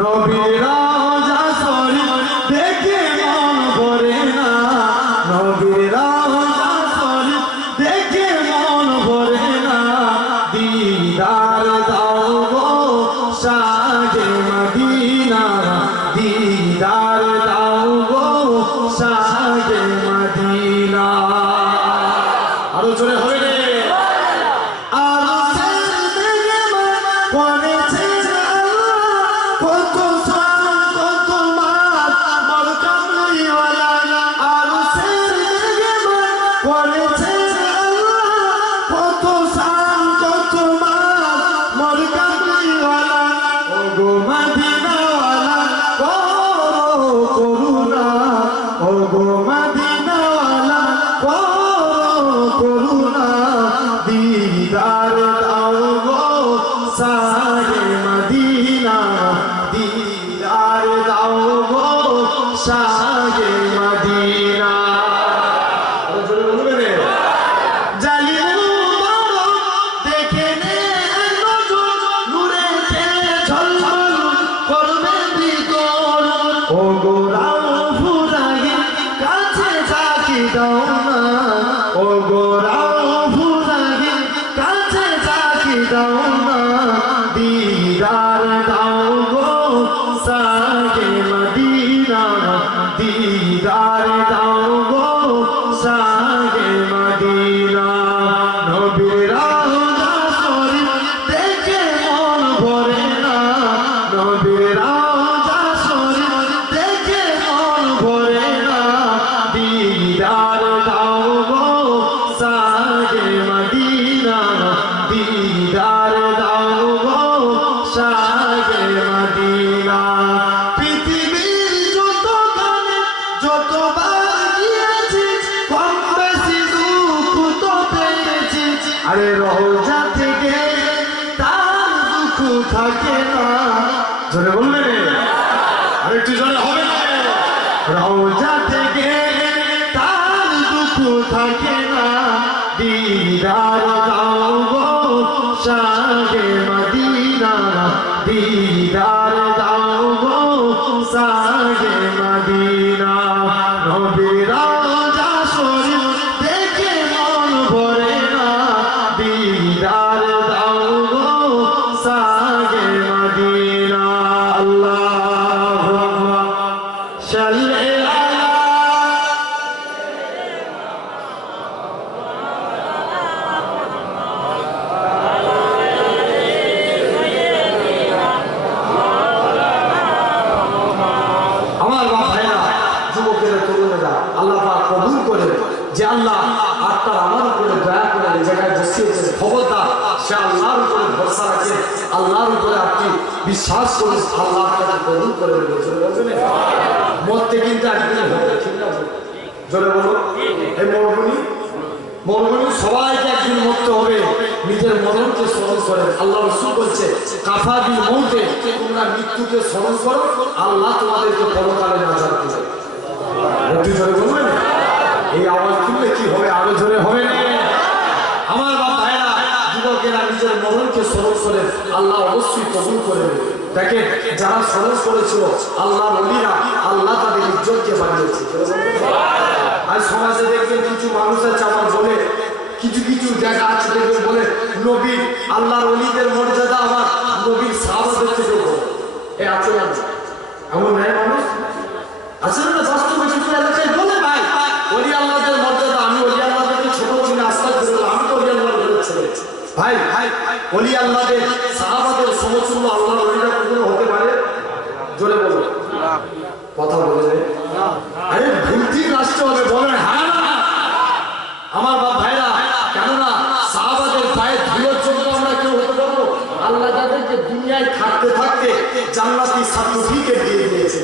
নবীর রওজা শরীফ দেখে মন ভরে না, নবীর রওজা শরীফ দেখে মন ভরে না, দিদার দাও গো শাহে মদিনা, দিদার দাও গো শাহে মদিনা। আরো জোরে হবে রে। আরো সেজদে করেছে কত সাল কত মাস মোর কামলিওয়ালা, আরো সেজদে করেছে কত সাল কত মাস মোর কামলিওয়ালা, ও গো মদিনাওয়ালা করো করুণা, ও গো মদিনাওয়ালা করো করুণা, দিদার দাও গো শাহে মদিনা, দিদার দাও গো শাহে মদিনা। জালিম বড় দেখে নে নজর, নূরেতে ঝলমল করবে বিকল, ও গো রাউফুর রাহিম কাছে থাকি দাও না, ও গো রাউফুর রাহিম কাছে থাকি দাও না, দিদার দাও গো শাহে মদিনা, দিদার দাও গো শাহে মদিনা। নবীর রওজা শরীফ দেখে মন ভরে না, নবীর রওজা শরীফ দেখে মন ভরে না, দিদার দাও গো শাহে মদিনা, দিদার দাও গো শাহে মদিনা। পৃথিবীর যত গানে যতবার গিয়েছি, কম বেশি দুঃখ তো পেয়েছি, আরে রওজা থেকে তার দুঃখ থাকে না। জোরে বললেন, আরেকটু জোরে হবে না। রওজা থেকে তার দুঃখ থাকে না, দিদার দাও গো শাহে মদিনা, দিদার দাও গো শাহে মদিনা। নবীর রওজা শরীফ দেখে মন ভরে না, দিদার দাও গো শাহে মদিনা। আল্লাহু আকবার, সাল্লি আলা। আমার ভাইরা, যুবকেরা, তরুণেরা, আল্লাহ পাক কবুল করে যে আল্লাহ আপনার আমার উপরে দয়া করে এই জায়গায় বসিয়েছেন, খবরদার সে আল্লাহর উপরে ভরসা রাখেন, আল্লাহর উপরে আপনি বিশ্বাস করুন, আল্লাহ আপনাকে কবুল করে দেবেন। মরতে কিন্তু একদিন হবে, ঠিক আছে? জোরে বলো, এই মরবনি মরুভূমি সবাইকে একদিন মরতে হবে, নিজের মরণকে স্মরণ করে। আল্লাহ রাসূল বলছে কাফা বিল মউতে, তোমরা মৃত্যুকে স্মরণ করো, আল্লাহ তোমাদেরকে পরকালে নাজাত দিবে। একটু জোরে বলবেন, এই আওয়াজ তুললে কি হবে, আরো জোরে হবে না? আমার বাবা ভাইরা, যুবকেরা নিজের মরণকে স্মরণ করেন, আল্লাহ অবশ্যই কবুল করে নেবে। দেখেন যারা স্মরণ করেছিল আল্লাহর ওলিরা, আল্লাহ তাদের ইজ্জতকে বাড়িয়েছে। আর সমাজে দেখবেন কিছু মানুষ আছে আমার বলে, কিছু কিছু জায়গা আছে দেখবেন বলে নবী আল্লাহর ওলিদের মর্যাদা আমার নবীর সাহাবাদের থেকে বড়। এ আছে না এমন নয় মানুষ আছে না? বাস্তবে কিছু এলাকায় বলে ভাই ওলি আল্লাহদের মর্যাদা, আমি ওলি আল্লাহদেরকে ছোট করি না, আস্থা করে আমি তো ওলি আল্লাহর ছেলে। ভাই ভাই ওলি আল্লাহদের সাহাবাদের সমতুল্য আল্লাহর ওলিরা কখনো হতে পারে? জোরে বলো, কথা বলে আরে ভুলটি রাষ্ট্র হবে, বলেন হ্যাঁ না? আমার বাপ ভাইরা, কেননা সাহাবাদের পায়ে ধুলোর জন্য আমরা কেউ হতে পারবো? আল্লাহ তাদেরকে দুনিয়ায় থাকতে থাকতে জান্নাতি সার্টিফিকেট দিয়ে দিয়েছে।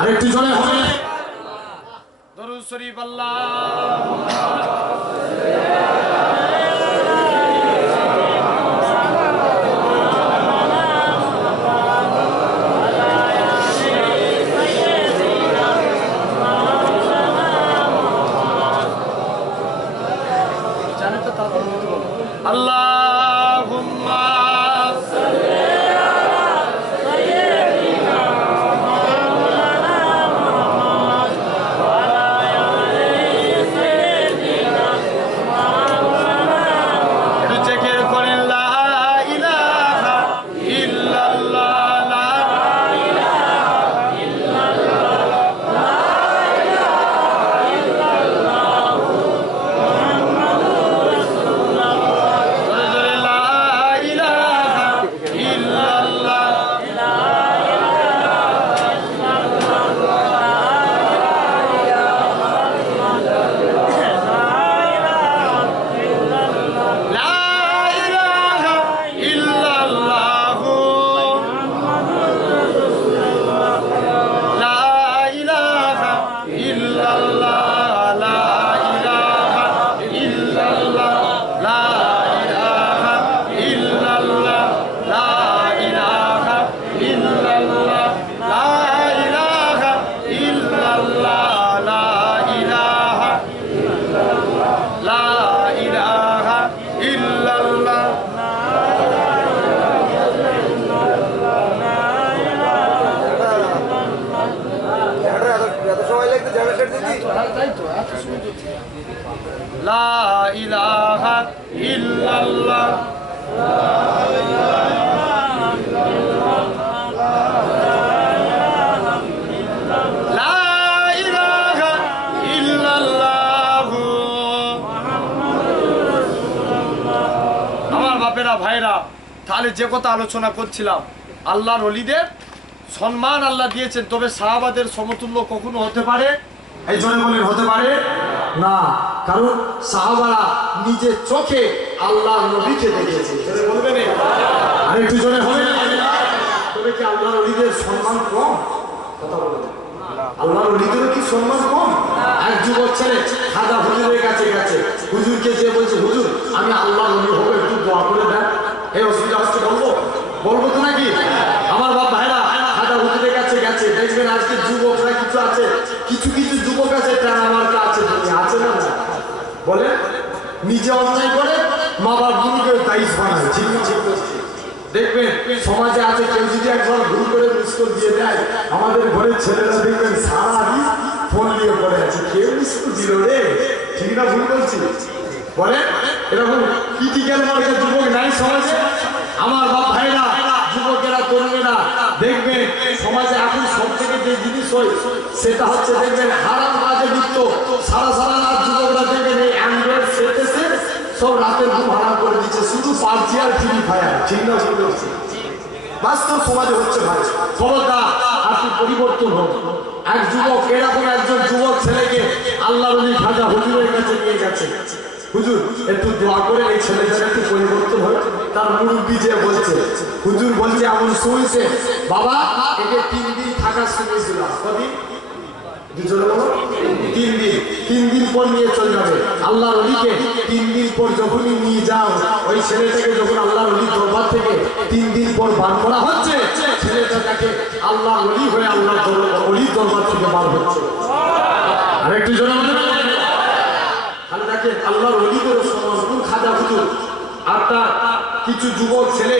আরেকটু জনে হবে দরুদ শরীফ আল্লাহ আল্লাহুম্মা লা ইলাহা ইল্লাল্লাহ ভাইরা, তাহলে যে কথা আলোচনা করছিলাম, আল্লাহর ওলিদের সম্মান আল্লাহ দিয়েছেন, তবে সাহাবাদের সমতুল্য কখনো হতে পারে? এই জন্য বলেন হতে পারে না, কারণ সাহাবারা নিজের চোখে আল্লাহর নবীকে দেখেছে। বলবেন আর একটু জোরে হবে না? তবে কি আল্লাহর ওলিদের সম্মান কম? কথা বলবেন, আল্লাহর ওলিদের কি সম্মান কম? এক যুবক ছেলে খাজা হুজুরের কাছে গেছে, হুজুরকে যে বলছে হুজুর আমি আল্লাহর ওলি হবো, একটু দোয়া করে দেন। এই অসুবিধা হচ্ছে, বলবো বলবো তো নাকি? আমার বাপ ভাইরা, খাজা হুজুরের কাছে গেছে, দেখবেন আজকে যুবকরা কিছু আছে, কিছু কিছু যুবক আছে তারা আমার কাছে আছে না বলে নিজে অন্যায় করে মা বাপ গুরুকে দায়িত্ব বানায়। ঠিক ঠিক দেখবেন সমাজে আছে কেউ যদি একবার ভুল করে মিসকল দিয়ে দেয়, আমাদের ঘরের ছেলেরা দেখবেন সারা দিন ফোন নিয়ে পড়ে আছে, কেউ মিসকল দিল রে, ঠিক না ভুল বলছি? বলে এরকম ক্রিটিক্যাল মার্কের যুবক নাই সমাজে? আমার বাপ ভাইরা, যুবকেরা তরুণেরা দেখবেন সমাজে এখন সব থেকে যে জিনিস হয় সেটা হচ্ছে দেখবেন হারাম কাজে লিপ্ত। সারা সারা রাত যুবকরা দেখবেন এই অ্যান্ড্রয়েড সেট এসে সব রাতের ঘুম হারাম করে দিচ্ছে, শুধু পাবজি আর ফ্রি ফায়ার। ঠিক না ভুল বলছি? বাস্তব সমাজে হচ্ছে ভাই। খবরদার আপনি পরিবর্তন হোক। এক যুবক এরকম একজন যুবক ছেলেকে আল্লাহর ওলি খাজা হুজুরের কাছে নিয়ে গেছে, হুজুর একটু দোয়া করে এই ছেলেটার একটু পরিবর্তন হয়। তার মুরব্বী যে বলছে, হুজুর বলছে এমন শুনছে বাবা, একে 3 দিন থাকার শুনেছিলাম। কদিন দুজনে বলো 3 দিন। 3 দিন পর নিয়ে চলে যাবে আল্লাহর ওলিকে। 3 দিন পর যখনই নিয়ে যাও, ওই ছেলেটাকে যখন আল্লাহর ওলির দরবার থেকে 3 দিন পর বার করা হচ্ছে, ছেলেটাকে আল্লাহর ওলি হয়ে আল্লাহর ওলির দরবার থেকে বার হচ্ছে। আরেকটু জোরে বলুন। তাহলে দেখেন আল্লাহর ওলি করে সম্মান খাজা হুজুর। আর তার কিছু যুবক ছেলে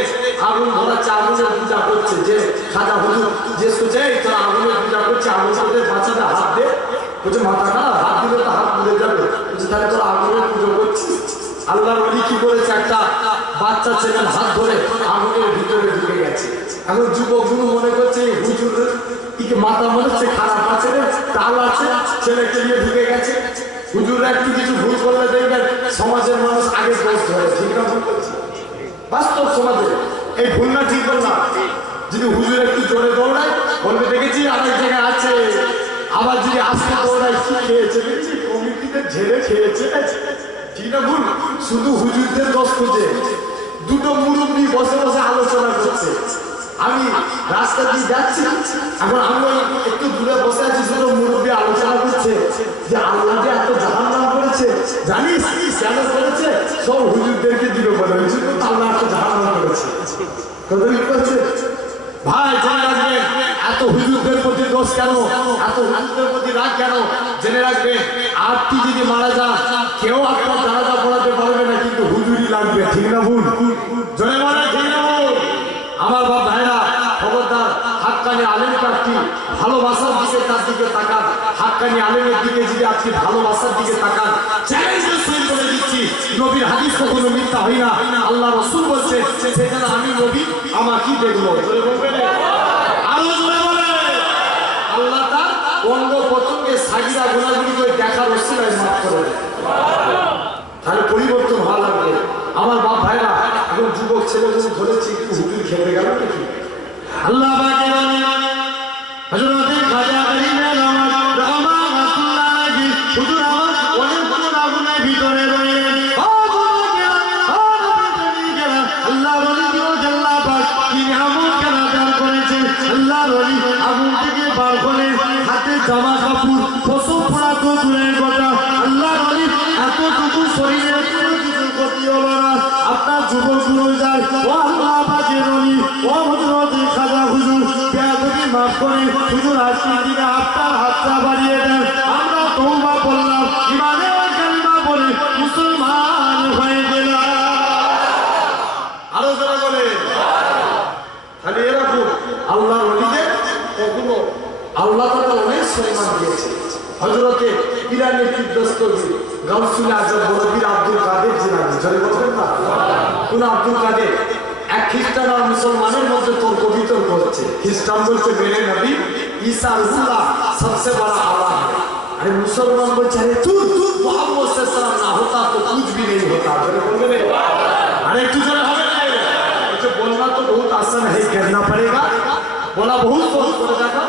আগুন ধরাচ্ছে, আগুনের পূজা করছে। যে খাজা হুজুর যে সোচে তোরা আগুনের পূজা করছে, আগুন সাথে বাঁচাতে হাত দে। বলছে মাথা খারাপ, হাত দিলে তো হাত পুড়ে যাবে। বলছে তাহলে তোরা আগুনের পুজো করছিস। আল্লাহর ওলি কি করেছে, একটা বাচ্চা ছেলের হাত ধরে আগুনের ভিতরে ঢুকে গেছে। এখন যুবকগুলো মনে করছে হুজুর মাথা মনে হচ্ছে খারাপ আছে, তাল আছে, ছেলেকে নিয়ে ঢুকে গেছে। হুজুররা একটু কিছু ভুল করলে দেখবেন সমাজের মানুষ আগে দোষ ধরে। ঠিক না ভুল করছে? বাস্তব সমাজে এই ভুল না ঠিক না। যদি হুজুর একটু জোরে দৌড়ায় বলবে দেখেছি অনেক জায়গায় আছে। আবার যদি আজকে দৌড়ায় কি খেয়েছে দেখছি কমিটিতে ঝেড়ে খেয়েছে। ঠিক না ভুল? শুধু হুজুরদের দোষ খুঁজে দুটো মুরব্বী বসে বসে আলোচনা করছে। আমি রাস্তা দিয়ে যাচ্ছি, এখন আমি একটু দূরে বসে আছি, দুটো মুরব্বী আলোচনা করছে যে আল্লাহ যে এত জাহান্নাম করেছে, জানিস কেন করেছে? সব হুজুরদেরকে দিবে বলে, হুজুর তো আল্লাহ এত জাহান্নাম করেছে। কত করছে ভাই জেনে রাখবেন, এত হুজুরদের প্রতি দোষ কেন, এত হুজুরদের প্রতি রাগ কেন? জেনে রাখবেন আপনি যদি মারা যান কেউ আপনার জানাজা পড়াতে পারবে না, কিন্তু হুজুরই লাগবে। ঠিক না ভুল? জনে মারা ঠিক না ভুল? আমার বাপ ভাইরা খবরদার, হাক্কানি আলেম প্রার্থী ভালোবাসার দিকে তার দিকে তাকান। হাক্কানি আলেমের দিকে যদি আপনি ভালোবাসার দিকে তাকান, চ্যালেঞ্জের সহিত বলে দিচ্ছি নবীর হাদিস কখনো মিথ্যা হয় না। আল্লাহ রাসূল বলছেন সেখানে আমি নবী আমার কি দেখবো? জোরে বলবেন, আরো জোরে বলে। আল্লাহ তার অঙ্গ প্রত্যঙ্গে সাগিরা গুনাহগুলি করে দেখার ওসিলায় মাফ করে দেয়। তাহলে পরিবর্তন হওয়া লাগবে। আমার বাপ ভাইরা এখন যুবক ছেলেগুলো ধরেছি একটু হুজুর খেতে গেল নাকি? আল্লাহ পাকের হযরত খাজা গরিবের রাহমাতুল্লাহ আলাইহি হুজুর আমার অনেক বড় আগুনের ভিতরে রয়েছেন। আল্লাহ ওলি দিও আল্লাহ পাক কি নিয়ামত কারাদার করেছেন। আল্লাহ ওলি আগুন থেকে বার করে হাতে জামা কাপড় ফসল পড়া তো দূরের কথা, আল্লাহ ওলি এতটুকু শরীরে কিছু ক্ষতি হলো না। আপনার যুবকগুলো যায়, ও আল্লাহ পাকের ওলি, ও হযরত খাজা হুজুর বেয়াদবি মাফ করে হুজুর আজকের দিনে আপনার হাতটা বাড়িয়ে দেন। আমরা তওবা করলাম, ইমানের কালিমা বলে মুসলমান হয়ে গেলাম। আরো যারা বলে খালি এরকম আল্লাহর ওলিদের কখনো আল্লাহ তাআলা অনেক সম্মান দিয়েছে। হযরতে ইরানের কিবদস্তগি গাউসুল আজম বড়পীর আব্দুল কাদের জিলানী, জয় বলবেন না? কোন আব্দুল কাদের? এক খ্রিস্টান আর মুসলমানের মধ্যে তর্ক বিতর্ক হচ্ছে। খ্রিস্টান বলছে মেরে নবী ঈসা আল্লাহ সবচেয়ে বড় আল্লাহ, আরে মুসলমান বলছে আরে তু মুহাম্মদ সাল্লাল্লাহু আলাইহি ওয়াসাল্লাম না হতা তো कुछ भी नहीं होता। জয় বলবেন, আরে একটু জোরে হবে না? বলছে बोलना तो बहुत आसान है, करना पड़ेगा। बोला बहुत सोच कर देखा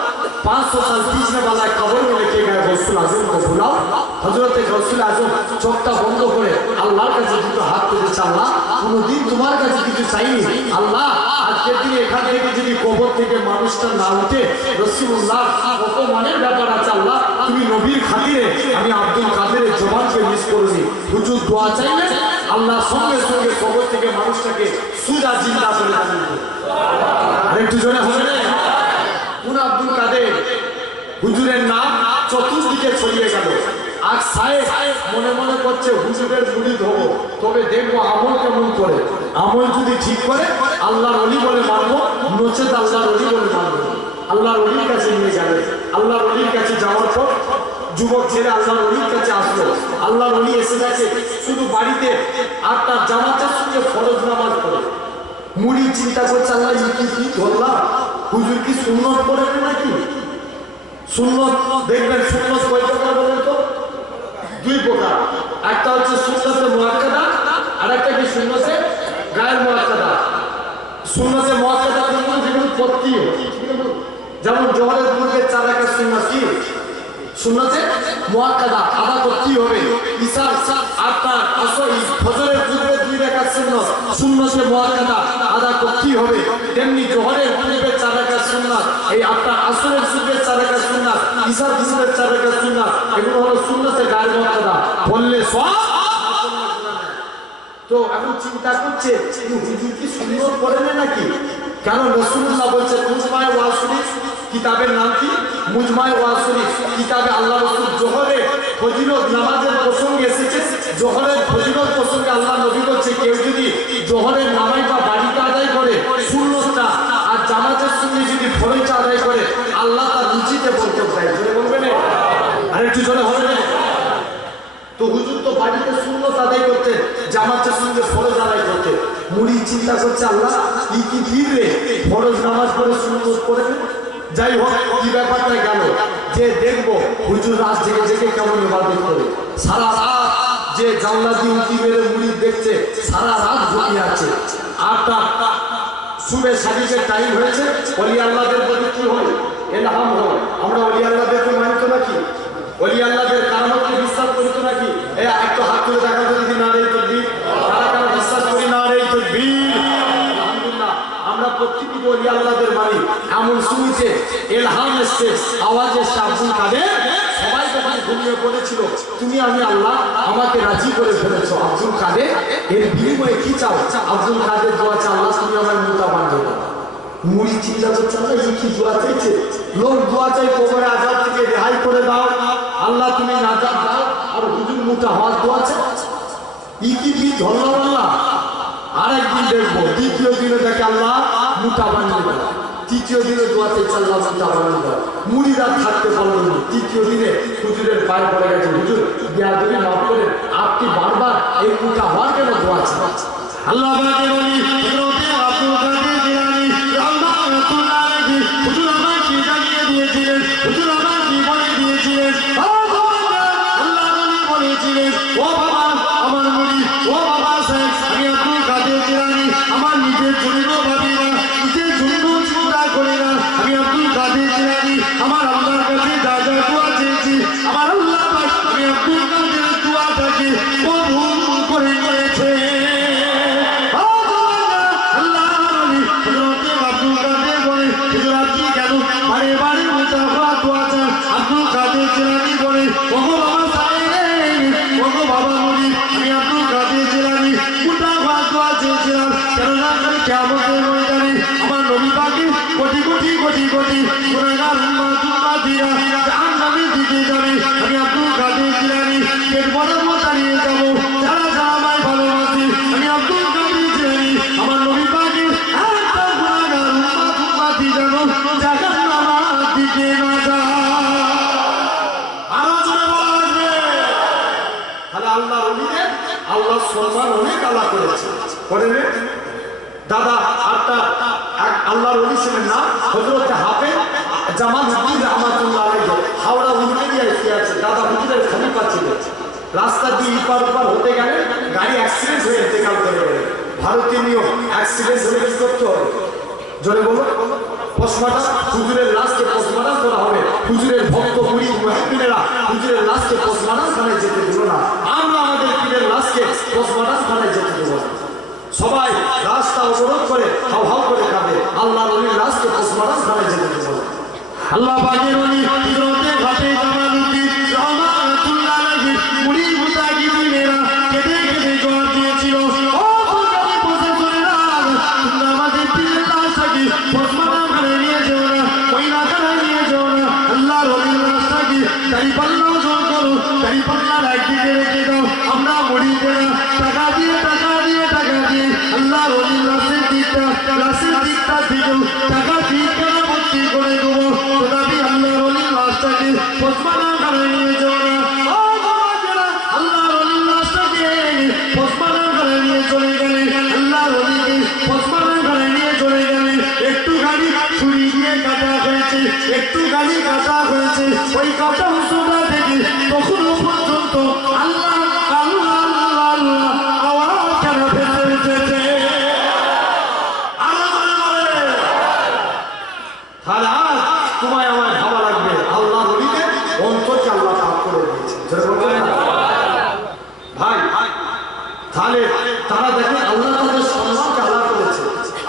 500 साल पीछे वाला कब्र में लेके गए गौसुल आजम को बुलाओ। হযরতে গৌসুল আজম চোখটা বন্ধ করে আল্লাহর কাছে দুটো হাত তুলেছে, আল্লাহ কোনোদিন তোমার কাছে কিছু চাইনি। আল্লাহ আজকের দিনে এখান থেকে যদি কবর থেকে মানুষটা না উঠে, রাসূলুল্লাহ কত মানের ব্যাপার আছে, আল্লাহ তুমি নবীর খাতিরে আমি আব্দুল কাদেরের জবানকে মিস করিনি। হুজুর দোয়া চাইলেন, আল্লাহ সঙ্গে সঙ্গে কবর থেকে মানুষটাকে সুজা জিন্দা করে দিলেন। আরেকটু জোরে হবে না? কোন আব্দুল কাদের? হুজুরের নাম চতুর্দিকে ছড়িয়ে গেল। আজ সাহেব মনে মনে করছে হুজুরের মুরিদ হবো, তবে দেখবো আমল কেমন করে। আমল যদি ঠিক করে আল্লাহর ওলি বলে মানবো, নচেত আল্লাহর ওলি বলে মানবো। আল্লাহর ওলির কাছে নিয়ে যাবে। আল্লাহর ওলির কাছে যাওয়ার পর যুবক ছেলে আল্লাহর ওলির কাছে আসলো। আল্লাহর ওলি এসে গেছে, শুধু বাড়িতে আটটা জামাতের সঙ্গে ফরজ নামাজ পড়ে। মুড়ি চিন্তা করছে, আল্লাহ কি ধরলাম, হুজুর কি সুন্নত পড়েন নাকি? সুন্নত দেখবেন, সুন্নত কয় প্রকার বলেন তো? 2 প্রকার। একটা হচ্ছে সুন্নতে মুআক্কাদা, আর একটা কি সুন্নতে গায়ের মুআক্কাদা। সুন্নতে মুআক্কাদা মানে যেগুলো পড়তেই হয়, যেমন জোহরের পূর্বে 4 রাকাত সুন্নাত কি? সুন্নতে মুআক্কাদা আদা করতেই হবে। ইশার আপনার আসর ফজরের পূর্বে 2 রাকাত সুন্নতে মুআক্কাদা আদা করতেই হবে। তেমনি জোহরের পূর্বে 4 রাকাত সুন্নাত, এই আপনার আসরের পূর্বে 4 রাকাত সুন্নাত, ইশার পূর্বে 4 রাকাত সুন্নাত, এগুলো হলো সুন্নতে গায়ের মুআক্কাদা, বললে সওয়াব। তো এখন চিন্তা করছে হুজুর কি সুন্নত পড়ে না নাকি? কারণ রাসূলুল্লাহ বলছে মুজমায়ে ওয়াজ শরীফ, কিতাবের নাম কি? মুজমায়ে ওয়াজ শরীফ। কিতাবে আল্লাহ রাসূল জোহরের ফজিলত নামাজের প্রসঙ্গে এসেছে। জোহরের ফজিলত প্রসঙ্গে আল্লাহ নবী বলছে কেউ যদি জোহরের নামাজটা বাড়িতে আদায় করে সুন্নতটা, আর জামাতের সঙ্গে যদি ফরজটা আদায় করে, আল্লাহ তার রুচিতে বরকত দেয়। জোরে বলবেন আর একটু জোরে হবে না? তো হুজুর তো বাড়িতে সুন্নত আদায় করতে, জামাতের সঙ্গে ফরজ আদায় করতে। মুড়ি চিন্তা করছে আল্লাহ কি ফিরবে, ফরজ নামাজ পড়ে সুন্নত পড়ে। যাই হোক, কি ব্যাপারটা গেল যে দেখবো হুজুর রাত জেগে জেগে কেমন ইবাদত করে। সারা রাত যে জানলা দিয়ে উঁকি মেরে মুড়ি দেখছে, সারা রাত ঘুমিয়ে আছে। আটটা সুবে সাদিকের টাইম হয়েছে, ওলি আল্লাহদের প্রতি কি হয়? এলহাম হয়। আমরা ওলি আল্লাহদেরকে মানি তো নাকি? ওলি আল্লাহদের কারামতকে বিশ্বাস করি তো নাকি? একটু হাত তুলে দেখা যদি না রে তাকবীর, কারা কারা বিশ্বাস করি না রে তাকবীর? আলহামদুলিল্লাহ, আমরা প্রত্যেকটি ওলি আল্লাহদের মানি। এমন শুনছে এলহাম এসছে, আওয়াজ এসছে আব্দুল কাদের, সবাই যখন ঘুমিয়ে পড়েছিল, তুমি আমি আল্লাহ আমাকে রাজি করে ফেলেছো। আব্দুল কাদের এর বিনিময়ে কি চাও? আব্দুল কাদের দোয়া চা, আল্লাহ তুমি আমার মুতা বাঁধো। মুড়ি চিন্তা করছে না এই কি দোয়া চাইছে? লোক দোয়া চাই কবরে আযাব থেকে রেহাই করে দাও, আল্লাহ তুমি নাজাত দাও, আর হুজুর মুতা হওয়ার দোয়া চাই। কি ধরলাম আল্লাহ। আরেকদিন দেখবো দ্বিতীয় দিনে দেখে আল্লাহ মুতা বানিয়ে দাও, তৃতীয় দিনে দোয়া চাইছে আল্লাহ মুতা বানিয়ে দাও। মুড়িরা থাকতে পারলো না। তৃতীয় দিনে হুজুরের পায়ে পড়ে গেছে, হুজুর বিয়াদবি মাফ করে, আপনি বারবার এই মুতা হওয়ার কেন দোয়া চাই? আল্লাহ পাকের ওলি হযরত আব্দুল কাদের জিলানী রাহমাতুল্লাহ আলাইহি হুজুর আমাকে জানিয়ে দিয়েছিলেন, হুজুর আমাকে বলে দিয়েছিলেন, আল্লাহ নবী বলেছিলেন, ও বাবা আমার মুড়ি, ও বাবা সাহেব, আমি আব্দুল কাদের জিলানী আমার নিজের জন্য ভাবি না, নিজের জন্য চিন্তা করি না। আমি আব্দুল কাদের জিলানী আমার আল্লাহর কাছে যা যা দোয়া চেয়েছি, আমার আল্লাহ পাক আমি আব্দুল কাদের দোয়াটাকে কবুল করে নিয়েছে। আব্দুল কাদের জিলানী বলে, ওগো বাবা সাহেব, ওগো বাবা মুড়ি, আমি আব্দুল কাদের জিলানী গোটা দোয়া চেয়েছিলাম, কেননা কিয়ামতের ময়দানে আমার নবী পাকের কোটি কোটি কোটি কোটি গুনাহগার উম্মতীরা জাহান্নামের দিকে যাবে। আমি আব্দুল কাদের জিলানী পেট বরাবর দাঁড়িয়ে যাব, যারা যারা আমায় ভালোবাসে, আমি আব্দুল কাদের জিলানী আমার নবী পাকের একটা গুনাহগার উম্মতী যেন জাহান্নামের দিকে না যায়। আল্লাহ ওলিদের আল্লাহ সম্মান অনেক আল্লাহ করেছে। করেন দাদা আটটা আল্লাহর ওলি ছিলেন না হযরত হাফেজ জামান হুজুর রাহমাতুল্লাহ আলাইহি, হাওড়া উলুবেড়িয়ায় শুয়ে আছে। দাদা হুজুরের খলিফা ছিলেন। রাস্তা দিয়ে ইপার ওপার হতে গেলে গাড়ি অ্যাক্সিডেন্ট হয়ে ইন্তেকাল করে গেলেন। ভারতীয় নিয়ম, অ্যাক্সিডেন্ট হলে কি করতে হবে? জোরে বলো। পোস্টমর্টম, হুজুরের লাশকে পোস্টমর্টম করা হবে। হুজুরের ভক্ত মুরিদ মুহিদ্দিনেরা হুজুরের লাশকে পোস্টমর্টম খানায় যেতে দিল না। আমরা আমাদের পীরের লাশকে পোস্টমর্টম খানায় যেতে দেব না। সবাই রাস্তা অবরোধ করে হাউ হাউ করে কাঁদে, আল্লাহর ওলির লাশকে পোস্টমর্টম খানায় যেতে দেব না। আল্লাহ পাকের ওলি হযরতে ঘাটে জামালউদ্দিন রাহমাতুল্লাহ আলাইহি মুড়ি মুতাকিদিনেরা কেঁদে কেঁদে জবাব দিয়েছিল, ও ফুলকানি প্রশাসনেরা, তোমরা আমাদের পীরের লাশটাকে পোস্টমর্টম খানায় নিয়ে যেও না, ময়নাখানায় নিয়ে যেও না। আল্লাহর ওলির লাশটাকে দাঁড়িপাল্লা ওজন করো, দাঁড়িপাল্লার একদিকে রেখে দাও। আমরা মুড়িদেরা টাকা দিয়ে আল্লাহর ওলির লাশের দিকটা দিকেও টাকা দিয়ে কেন ভর্তি করে দেবো? তথাপি আল্লাহর ওলির লাশটাকে পোস্টমর্টম খানায় নিয়ে যাও না। আল্লাহর ওলির লাশটাকে পোস্টমর্টম খানায় নিয়ে চলে গেলে, আল্লাহর ওলিকে পোস্টমর্টম খানায় নিয়ে চলে গেলে, একটু গাড়ি ছুরি দিয়ে কাটা হয়েছে, একটু গাড়ি কাটা হয়েছে। ওই কাটা অংশটা থেকে তখনও পর্যন্ত আল্লাহ আল্লাহ আল্লাহ আল্লাহ আওয়াজ কেন ভেসে উঠেছে? তোমায় আমায় ভালো লাগবে, আল্লাহ নবীদের অন্তরকে আল্লাহ পাক করে দিবে।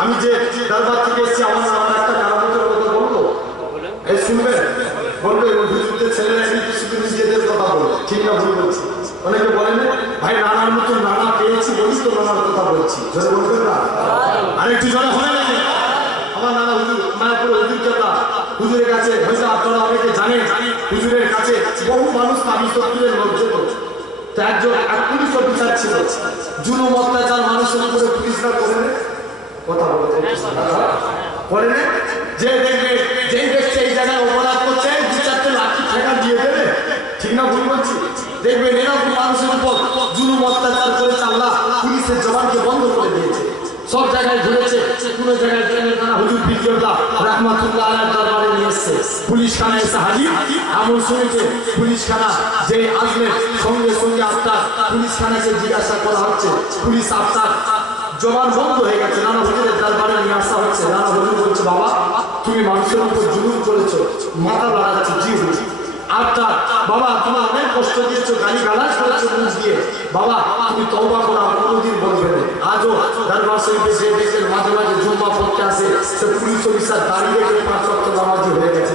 আমি যে দরবার থেকে এসেছি আমার একটা কারামতের কথা বলবো, এই শুনবে বলবে হুজুরদের ছেলেরা কিন্তু শুধু নিজেদের কথা বলে, ঠিক না ভুল বলছি? অনেকে বলেন ভাই নানার মতো নানা পেয়েছি বলি তো নানার কথা বলছি, জোরে বলবেন না? আরেকটু জোরে হবে না? আমার নানা হুজুর মায়াপুর হুজুর কেবলা হুজুরের কাছে হয়তো আপনারা অনেকে জানেন, হুজুরের কাছে বহু মানুষ তাবিজ তকদিরের মধ্যে তো একজন এক পুলিশ অফিসার ছিল, জুলুম অত্যাচার মানুষের উপরে পুলিশরা করে কথা বলে যে দেখবে যেই ব্যক্তি এই জায়গায় অপরাধ করছে দু চারটে লাঠি ঠেকা দিয়ে দেবে, ঠিক না ভুল বলছি? দেখবেন এরকম মানুষের উপর জুলুম অত্যাচার করেছে আল্লাহ পুলিশের জবানকে বন্ধ করে দিয়েছে, সব জায়গায় ধরেছে, কোনো জায়গায় হুজুর পীর কেবলা রাহমাতুল্লাহ আলাইহির দরবারে নিয়ে এসেছে, পুলিশ খানা এসে হাজির। এমন শুনেছে পুলিশ খানা যে আসলে সঙ্গে সঙ্গে আপনার পুলিশ খানাকে জিজ্ঞাসা করা হচ্ছে, পুলিশ আপনার জবান বন্ধ হয়ে গেছে, নানা হুজুরের দরবারে নিয়ে আসা হচ্ছে। নানা হুজুর বলছে বাবা তুমি মানুষের উপর জুলুম করেছো, মাথা লড়াচ্ছি, জি হুজুর। আপনার বাবা তোমার অনেক কষ্ট দিয়েছো, গালি গালাজ করেছো মুখ দিয়ে, বাবা তুমি তওবা করো, কোনোদিন বলবে না। আজও দরবার শরীফে যে দেখেন মাঝে মাঝে জুম্মা পড়তে আসে, সে পুলিশ অফিসার দাঁড়িয়ে রেখে 5 ওয়াক্ত নামাজি হয়ে গেছে।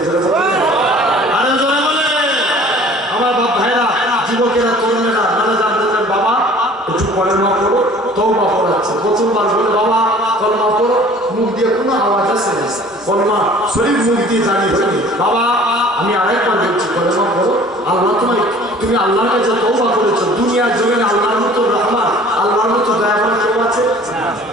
আরে জোরে বলে আমার বাপ ভাইরা, যুবকেরা, তরুণেরা, নানা জান বললেন বাবা একটু কলেমা করো, তওবা করাচ্ছে। প্রথমবার বলে বাবা কলেমা করো, মুখ দিয়ে কোনো আওয়াজ আসে না, কলেমা শরীর মুখ দিয়ে জানি হয়নি। বাবা আমি আরেকবার বলছি কলেমা করো, আল্লাহ তুমি আল্লাহর কাছে তওবা করেছো, দুনিয়ার জমিনে আল্লাহর মতো রহমান, আল্লাহর মতো দয়াবান কেউ আছে?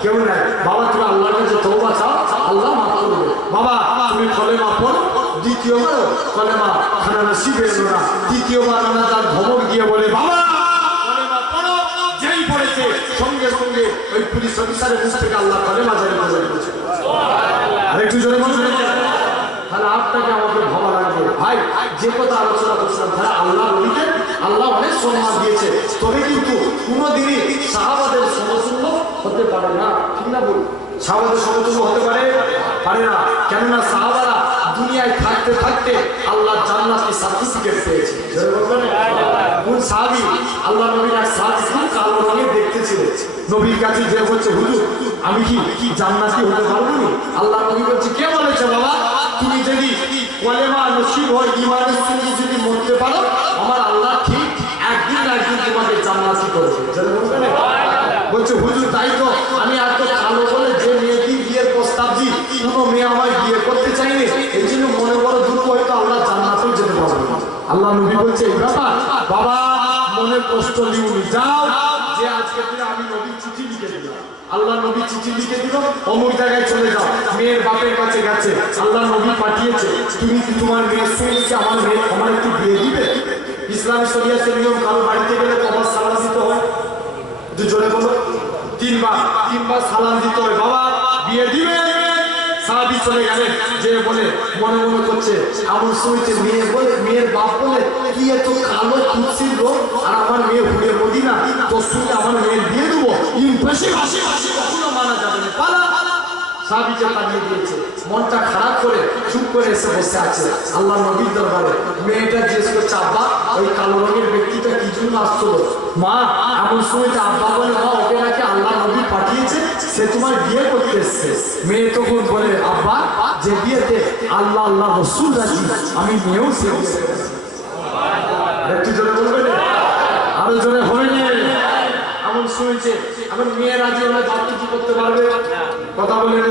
কেউ নাই। বাবা তুমি আল্লাহর কাছে তওবা চাও, আল্লাহ মাফ করবে। বাবা তুমি কলেমা পড়ো, দ্বিতীয়বার কলেমা খানা নসিবে এলো না, তৃতীয়বার নানা তার ধমক দিয়ে বলে বাবা কলেমা পড়ো, যেই পড়েছে সঙ্গে সঙ্গে ওই পুলিশ অফিসারের মুখ থেকে আল্লাহ কলেমা জারি করেছে। আরেকটু জোরে বলুন, তাহলে আপনাকে আমাকে ভাবা লাগবে ভাই যে কথা আলোচনা করছিলাম, তাহলে আল্লাহ নবীকে আল্লাহ অনেক সম্মান দিয়েছে, তবে কিন্তু কোনোদিনই সাহাবাদের সমতুল্য হতে পারে না, ঠিক না বলুন? সাহাবাদের সমতুল্য হতে পারে না, কেননা সাহাবারা দুনিয়ায় থাকতে থাকতে আল্লাহ জান্নাতের সার্টিফিকেট পেয়েছে। কোন সাহাবী? আল্লাহ নবীর এক সাহাবী কালো রঙে দেখতে ছিল, নবীর কাছে যে বলছে হুজুর আমি কি জান্নাতি হতে পারবো না? আল্লাহ নবী বলছে কে বলেছে বাবা তুমি যদি কলেমা নসিব হয় ঈমানের সঙ্গে যদি মরতে পারো আমার আল্লাহ ঠিক একদিন না একদিন তোমাকে জান্নাতি করবে। বলছে হুজুর তাই তো, আমি এত কালো বলে যে মেয়েটি বিয়ের প্রস্তাব দিই কোনো মেয়ে আমায় বিয়ে করতে চাইনি, এই জন্য মনে বড় দুঃখ হয়তো আল্লাহ জান্নাতেও যেতে পারবে না। আল্লাহ নবী বলছে এই ব্যাপার বাবা মনে কষ্ট নিউনি, যাও যে আজকে দিনে আমি নবী চিঠি লিখে দিলাম, আল্লাহ নবী চিঠি লিখে দিল অমুক জায়গায় চলে যাও, মেয়ের বাপের কাছে গেছে, আল্লাহ নবী পাঠিয়েছে, তুমি কি তোমার মেয়ের সঙ্গে আমার একটু বিয়ে দিবে? ইসলাম শরিয়াতের নিয়ম কারো বাড়িতে গেলে কবার সালাম দিতে হয়? জোরে বলো, তিনবার সালাম দিতে হয়। বাবা বিয়ে দিবে? সাহাবী চলে গেলেন, যে বলে মনে মনে করছে আমার শুনছে মেয়ের বাপ বলে কি এত কালো কুৎসিত লোক, আর আমার মেয়ে হুড়ে মদিনা, তোর সঙ্গে আমার মেয়ের বিয়ে দেবো, কখনো মানা যাবে না, পালা। সাহাবীকে পাঠিয়ে দিয়েছে, মনটা খারাপ করে চুপ করে এসে বসে আছে আল্লাহ নবীর দরবারে। মেয়েটা জিজ্ঞেস করছে আব্বা ওই কালো রঙের ব্যক্তিটা কি জন্য আসছিল? মা এমন সময় আব্বা বলে মা ওকে নাকি আল্লাহ নবী পাঠিয়েছে, সে তোমার বিয়ে করতে এসছে। মেয়ে তখন বলে আব্বা যে বিয়েতে আল্লাহ আল্লাহ রসুল রাজি, আমি মেয়েও সে একটু জোরে বলবেন, আরো জোরে হবে না? এমন শুনেছে এখন মেয়ে রাজি হলে বাপ কিছু করতে পারবে? কথা বলেন,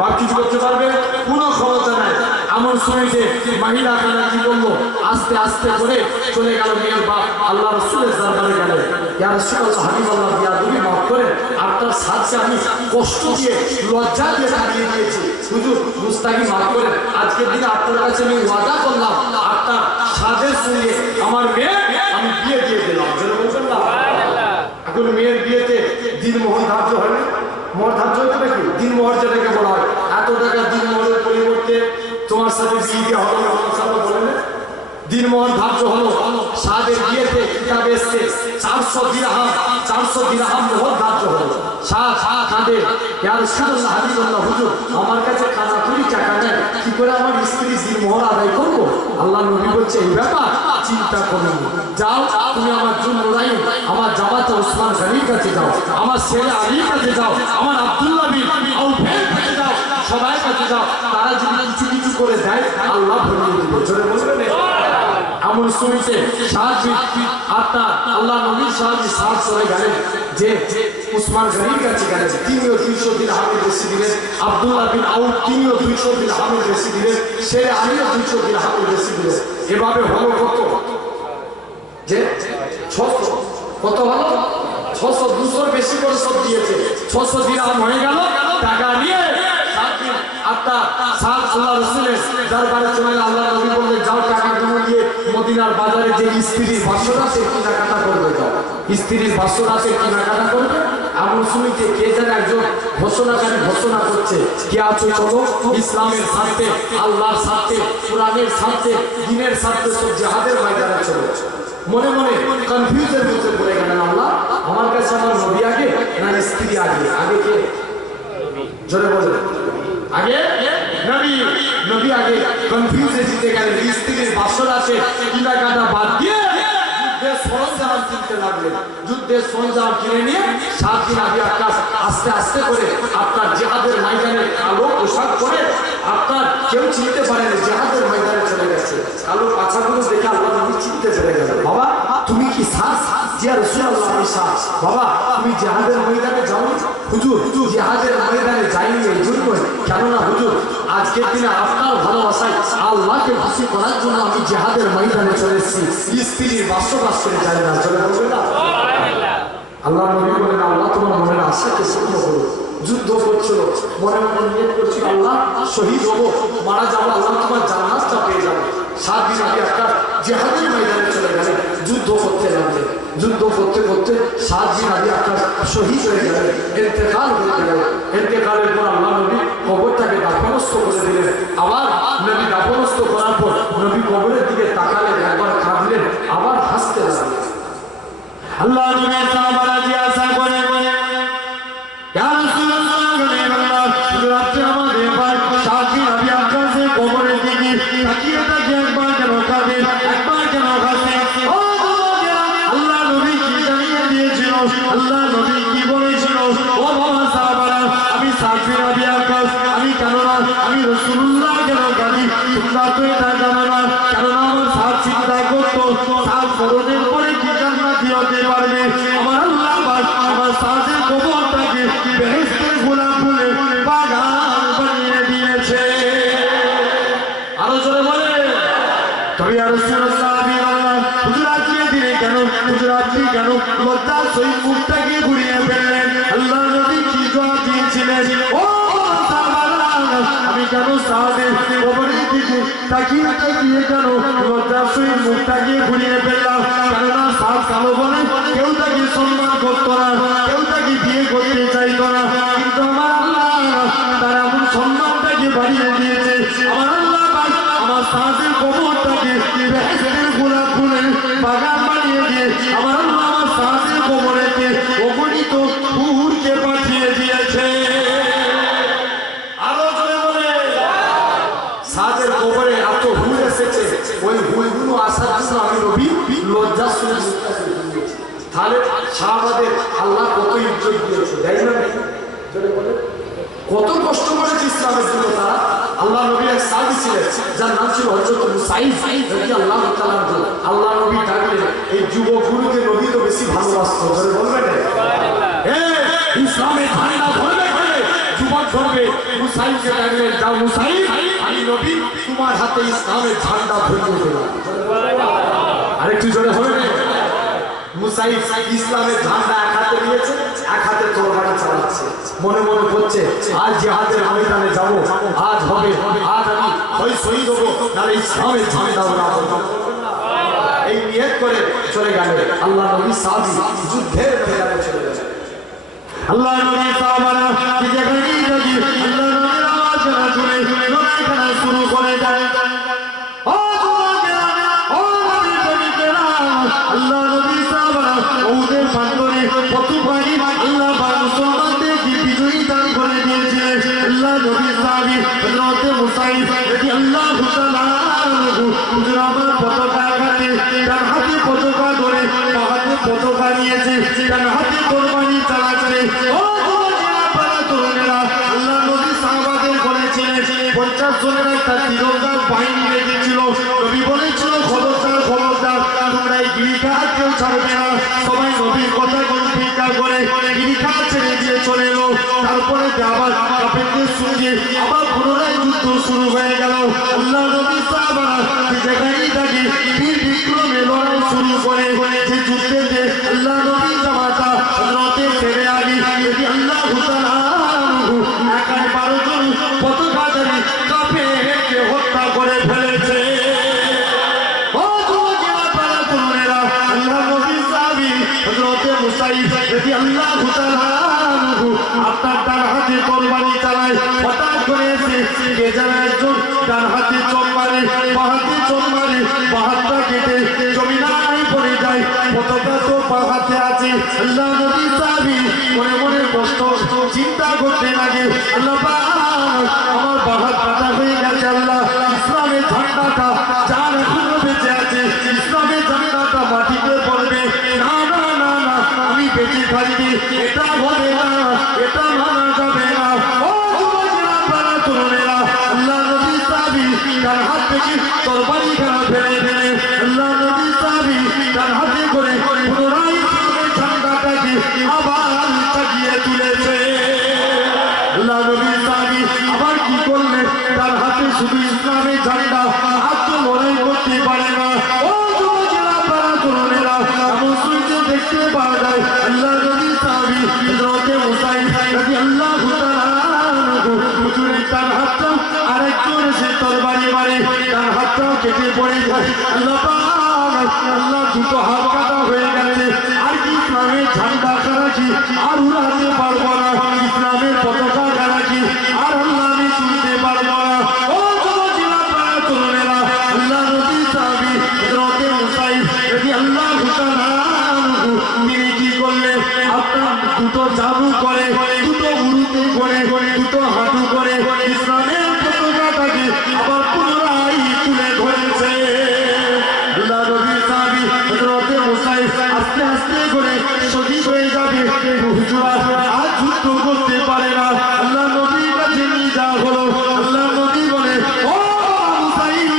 বাপ কিছু করতে পারবে? কোনো ক্ষমতা নাই। এমন শুনেছে মহিলা কানা কি বললো, আস্তে আস্তে করে চলে গেল মেয়ের বাপ আল্লাহ রসুলের দরবারে গেল, ইয়া রাসূলুল্লাহ হাবিবাল্লাহ বিয়া তুমি মাফ করে আপনার সাথে আমি কষ্ট দিয়ে লজ্জা দিয়ে কাটিয়ে দিয়েছি, হুজুর মুস্তাকি মাফ করে আজকের দিনে আপনার কাছে আমি ওয়াদা করলাম আপনার সাথের সঙ্গে আমার মেয়ে আমি বিয়ে দিয়ে দিলাম। বলবেন না? এখন মেয়ের বিয়েতে দিন মোহর ধার্য হয় না? মোহর ধার্য হতো নাকি? দিন মোহর যেটাকে বলা হয়, এত টাকা দিন মোহরের পরিবর্তে তোমার সাথে বিয়ে দেওয়া হবে, আমার সাথে বলে না দিন মোহর ধার্য হলো। সাদের বিয়েতে কিতাব এসছে 400 দিরহাম মোহর ধার্য হলো। কাঁদে ইয়া রাসূলুল্লাহ হাবিবাল্লাহ হুজুর আমার কাছে কানাকুড়ি টাকা নেই, কি করে আমার স্ত্রী দিন মোহর আদায় করবো? আল্লাহ নবী বলছে এই ব্যাপার চিন্তা করুন, যাও তুমি আমার জুননুরাইন আমার জামাতে ওসমান গনির কাছে যাও, আমার ছেলে আলীর কাছে যাও, আমার আব্দুল্লাহ বিন আউফের কাছে যাও, তারা যদি কিছু কিছু করে দেয় আল্লাহ ভরিয়ে দিবে। জোরে বলবেন এমন শুনছে সাহায্য আপনার আল্লাহ নবীর সাহায্যে সাহায্য হয়ে গেলেন যে উসমান গনির কাছে গেলেন, তিনিও 200 দিরহামের বেশি দিলেন। আব্দুল্লাহ বিন আউফ তিনিও 200 দিরহামের বেশি দিলেন। সে আমিও 200 দিরহামের বেশি দিলেন। এভাবে হলো কত যে 600, কত হলো 600, 200 বেশি করে সব দিয়েছে। 600 দিরহাম হয়ে গেল। টাকা নিয়ে আপনার সাল আল্লাহ রাসূলের দরবারে চলে গেল। আল্লাহ নবী বললেন যাও টাকাগুলো দিয়ে মদিনার বাজারে যে স্ত্রীর বাসরাতে কেনাকাটা করবে, যাও স্ত্রীর বাসরাতে কেনাকাটা করবে। এমন শুনিতে কে যেন একজন ঘোষণাকারী ঘোষণা করছে, কে আছো চলো ইসলামের স্বার্থে, আল্লাহর স্বার্থে, কোরআনের স্বার্থে, দ্বীনের স্বার্থে সব জিহাদের ময়দানে চলো। মনে মনে কনফিউজের মধ্যে পড়ে গেলেন, আল্লাহ আমার কাছে আমার নবী আগে না স্ত্রী আগে? আগে কে? জোরে বলে আগে নবী। নবী আগে কনফিউজে জিতে গেলেন। স্ত্রীর বাসরাতে কেনাকাটা বাদ দিয়ে যুদ্ধের সরঞ্জাম কিনতে লাগলেন। যুদ্ধের সরঞ্জাম কিনে নিয়ে 7 দিন আগে আকাশ আস্তে আস্তে করে আপনার জিহাদের ময়দানে কালো পোশাক পরে আপনার কেউ চিনতে পারেনি, জিহাদের ময়দানে চলে গেছে। কালো পাছাগুলো দেখে আল্লাহ নবী চিনতে পেরে গেল, বাবা তুমি কি সাস? ইয়া রাসূলুল্লাহ আমি সাস। বাবা তুমি জিহাদের ময়দানে যাওনি? হুজুর জিহাদের ময়দানে যাইনি এই জন্যই, কেননা হুজুর আজকের দিনে আপনার ভালোবাসায় আল্লাহকে খুশি করার জন্য আমি জিহাদের ময়দানে চলে এসেছি, স্ত্রীর বাসবাস করে যাই না। চলে বলবে না আল্লাহ নবী বলেন, আল্লাহ তোমার মনের আশাকে পূর্ণ করো। যুদ্ধ করছিল, মনে মনে নিয়ত করছিল আল্লাহ শহীদ হবো, মারা যাবো, আল্লাহ তোমার জান্নাতটা পেয়ে যাবে। 7 দিন আগে একটা জিহাদের ময়দানে চলে গেলেন, যুদ্ধ করতে লাগলেন। যুদ্ধ করতে করতে 7 দিন আগে একটা শহীদ হয়ে গেলেন, ইন্তেকাল হয়ে গেলেন। ইন্তেকালের পর আল্লাহ নবী কবরটাকে দাফনস্থ করে দিলেন। আবার নবী দাফনস্থ করার পর নবী কবরের দিকে তাকালেন, একবার কাঁদলেন, আবার হাসতে লাগলেন। আল্লাহ নবীর সাহাবারা জিজ্ঞাসা করে, ইয়া রাসূলুল্লাহ রাত্রে আমাদের একবার 7 দিন আগে আকাশে কবরের দিকে তাকিয়ে তাকিয়ে একবার কেন কাঁদেন, একবার কেন হাসেন? ও আল্লাহ নবী কি জানিয়ে দিয়েছিল? আল্লাহ নবী কি বলেছিল? ও বাবা সাহাবারা, আমি 7 দিন আগে আকাশ, আমি কেন না, আমি রাসূলুল্লাহ কেন কাঁদি? তোমরা তো এটা জানো না, কেননা আমার সাথ চিন্তা করতো 7 ফরজের পরে কি জান্নাতি হতে পারবে। আমার আল্লাহ আমার সাথের কবরটাকে বেহেশতের গোলাপ ফুলে বাগান বানিয়ে দিয়েছে। আরো জোরে বলে তবে আর হুজুর আজকে দিনে কেন, হুজুর আজকে কেন লজ্জার সহিত মুখটাকে ঘুরিয়ে ফেললেন? আল্লাহ নবী কি জবাব দিয়েছিলেন? ও আমি কেন সাহাবের কবরের দিকে তাকিয়ে তাকিয়ে কেন লজ্জার সহিত মুখটাকে ঘুরিয়ে ফেললাম? কেননা সাত কালো বলে কেউ তাকে সম্মান করতো না, কেউ তাকে বিয়ে করতে চাইতো না, কিন্তু আমার আল্লাহ তার এমন সম্মানটাকে বাড়িয়ে দিয়েছে। আমার আল্লাহ আমার সাহাবের কবরটাকে বেহেশতের গোলাপ ফুলের বাগান বানিয়ে দিয়ে আমার আল্লাহ আমার সাহাবের কবরেতে অগণিত হুরকে পাঠিয়ে দিয়েছে। আরো জোরে বলে সাহাবের কবরে এত হুর এসেছে, ওই হুরগুলো আসার জন্য আমি নবী লজ্জা শুনে তাহলে সাহাবাদের আল্লাহ কত ইজ্জত দিয়েছে, তাই না? কত কষ্ট করেছে ইসলামের জন্য তারা। আল্লাহ নবী এক সাহাবী ছিলেন যার নাম ছিল হযরত মুসাইব রাদিয়াল্লাহু তাআলা। আল্লাহ নবী ডাকলেন, এই যুবকগুলোকে নবী তো বেশি ভালোবাসতো, ধরে বলবেন ইসলামের ঝান্ডা ধরবে বলে যুবক ধরবে। মুসাইবকে ডাকলেন, যাও মুসাইব, আমি নবী তোমার হাতে ইসলামের ঝান্ডা ধরিয়ে দিলাম। আরেকটু জোরে হবে না? মুসাইব ইসলামের ঝান্ডা এক হাতে নিয়েছে, এক হাতে তরবারি চালাচ্ছে, মনে মনে করছে আজ জিহাদের ময়দানে যাব, আজ হবে, আজ আমি হয় শহীদ হবো, নাহলে ইসলামের ঝান্ডা উড়াবো। এই নিয়ত করে চলে গেল আল্লাহ নবী সাহাবী যুদ্ধের ময়দানে চলে গেলেন। আল্লাহ নবী সাহাবারা যেখানেই থাকি আল্লাহ নবীর আওয়াজ শুনে লড়াই করা শুরু করে দেয়। ও যুবকেরা, ও নবীর প্রেমিকেরা, আল্লাহ নবী সাহাবারা ওদের প্রান্তরে প্রতিবারই আল্লাহ পাক মুসলমানদেরকে বিজয়ী দান করে দিয়েছে। আল্লাহ নবী সাহাবী হযরত মুসাইব রাদিয়াল্লাহু তাআলা হুজুর আমার পতাকা হাতে, তার হাতে পতাকা ধরে, হাতে পতাকা নিয়েছে, তার হাতে তরবারি চালাচ্ছে। ও যুবকেরা, তরুণেরা, আল্লাহ নবী সাহাবাদের বলেছিলেন 50 জনের একটা তিরঙ্গা বাহিনী রেখেছিল। নবী বলেছিল খবরদার খবরদার তোমরা এই গিরিখা কেউ ছাড়বে না। সবাই নবীর কথা ভিক্ষা করে গিরিখা ছেড়ে দিয়ে চলে এলো। তারপরে আবার কাফেরদের সঙ্গে আবার পুনরায় যুদ্ধ শুরু হয়ে গেল। আল্লাহ নবী সাহাবারা যেখানেই থাকে বীর বিক্রমে লড়াই শুরু করে। যে যুদ্ধেতে আল্লাহ নবী জামাতা হযরতে ছেড়ে আলী রাদিয়াল্লাহু তাআলা আনহু একাই 12 জন পতাকাধারী কাফেরকে হত্যা করে ফেলেছে। ও যুবকেরা পাড়া তরুণেরা, আল্লাহ নবীর সাহাবী হযরতে মুসাইব রাদিয়াল্লাহু তাআলা আনহু আপনার ডান হাতে তরবারি চালায়। হঠাৎ করে এসে কে যেন একজন ডান হাতে চোখ মারে, বাঁ হাতে চোখ মারে, বাঁ হাতটা কেটে জমিনায় পড়ে যায়। পতাকা তো বাঁ হাতে আছে। আল্লাহ নবীর সাহাবী মনে মনে কষ্ট চিন্তা করতে লাগে, আল্লাহ পাক আমার বাঁ হাত কাটা হয়ে গেছে। আল্লাহ ইসলামের ঝান্ডাটা যার এখনো বেঁচে আছে, ইসলামের ঝান্ডাটা মাটিতে পড়বে না, না না না, আমি বেঁচে থাকবি এটা হবে না, এটা মানা যাবে না। ও যুবকেরা পাড়া তরুণেরা, আল্লাহ নবীর সাহাবী তার হাত থেকে তরবারি খানা ফেলে ফেলে আল্লাহ নবীর সাহাবী তার হাতে করে পুনরায় ঝান্ডাটাকে আবার চাগিয়ে তুলেছে। আল্লাহ নবীর সাহাবী আবার কি করলেন, তার হাতে শুধু ইসলামের ঝান্ডা, আর তো লড়াই করতে পারে না। ও যুবকেরা পাড়া তরুণেরা, এমন সূর্য দেখতে পাওয়া যায়। আল্লাহ নবীর সাহাবী হযরতে মুসাইব রাদিয়াল্লাহু তাআলা আনহু হুজুরের তার হাতটা আরেকজন এসে তরবারি মারে, তার হাতটাও কেটে পড়ে যায়। আল্লাহ পাক, আল্লাহ দুটো হাত কাটা হয়ে গেছে। আর কি ইসলামের ঝান্ডা কারা কি আর উড়াতে পারবো না, ইসলামের পতাকা কারা কি আর আল্লাহ আমি তুলতে পারবো না। ও যুবকেরা পাড়া তরুণেরা, আল্লাহ নবীর সাহাবী হযরতে মুসাইব রাদিয়াল্লাহু তাআলা আনহু তিনি কি করলেন, আপনার দুটো জাদু করে, দুটো উড়ুতে করে, দুটো হাঁটু করে ইসলামের পতাকাটাকে আবার পুনরায় তুলে ধরেছে। আল্লাহ নবীর সাহাবী হযরতে মুসাইব আস্তে আস্তে করে শহীদ হয়ে যাবে। হুজুরা আজ যুদ্ধ করতে পারে না, আল্লাহ নবীর কাছে নিয়ে যাওয়া হলো। আল্লাহ নবী বলে, ও মুসাইব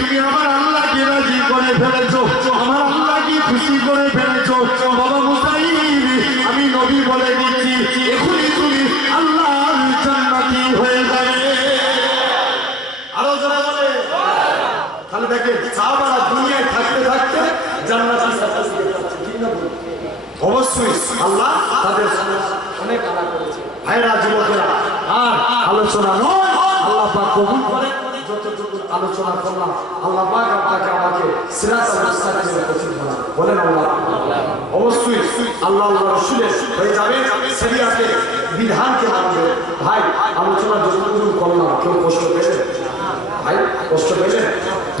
তুমি আমার আল্লাহকে রাজি করে ফেলেছো, আমার আল্লাহকে খুশি করে ফেলেছো। বাবা মুসাইব আমি নবী বলে দিচ্ছি এখনই তুমি আল্লাহর জান্নাতি হয়ে যাবে। আরো যারা বলে তাহলে দেখেন সাহাবারা দুনিয়ায় থাকতে থাকতে জান্নাতের সার্টিফিকেট পাচ্ছে, ঠিক না? অবশ্যই আল্লাহ তাদের অনেক আলাদা করেছে। ভাইরা যুবকেরা, আর আলোচনা নয়, আল্লাহ পাক কবুল করে। যতটুকু আলোচনা করলাম আল্লাহ পাক আপনাকে আমাকে সিরাতাল মুস্তাকিমের তৌফিক দান করুন। বলেন আল্লাহ। অবশ্যই আল্লাহ রাসূলের হয়ে যাবে, শরীয়তে বিধানকে মানবে। ভাই আলোচনা যতটুকু করলাম কেউ কষ্ট পেয়েছে? ভাই কষ্ট পেয়েছেন?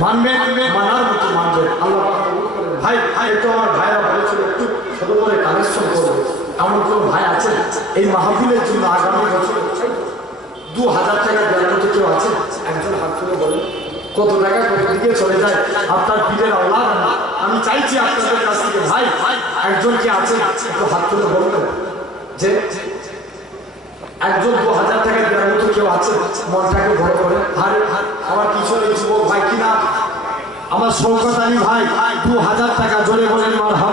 মানবেন, মানার মতো মানবেন। আল্লাহ পাক কবুল করেন। ভাই একটু আমার ভাইরা বলেছিল একটু ছোট করে কানেকশন করবে। এমন কোনো ভাই আছেন এই মাহফিলের জন্য আগামী বছর 2000 টাকা দেওয়ার মতো কেউ আছে? একজন হাত তুলে বলেন কত টাকা কত দিকে চলে যায় আপনার পীরের আল্লাহ। আমি চাইছি আপনাদের কাছ থেকে ভাই একজন কি আছে একটু হাত তুলে বলবেন যে একজন 2000 টাকা দেওয়ার মতো কেউ আছে? মনটাকে ভয় করে আমার পিছনে যুবক ভাই কিনা আমার শওকত আলী ভাই 2000 টাকা জোরে বলেন মারহাবা।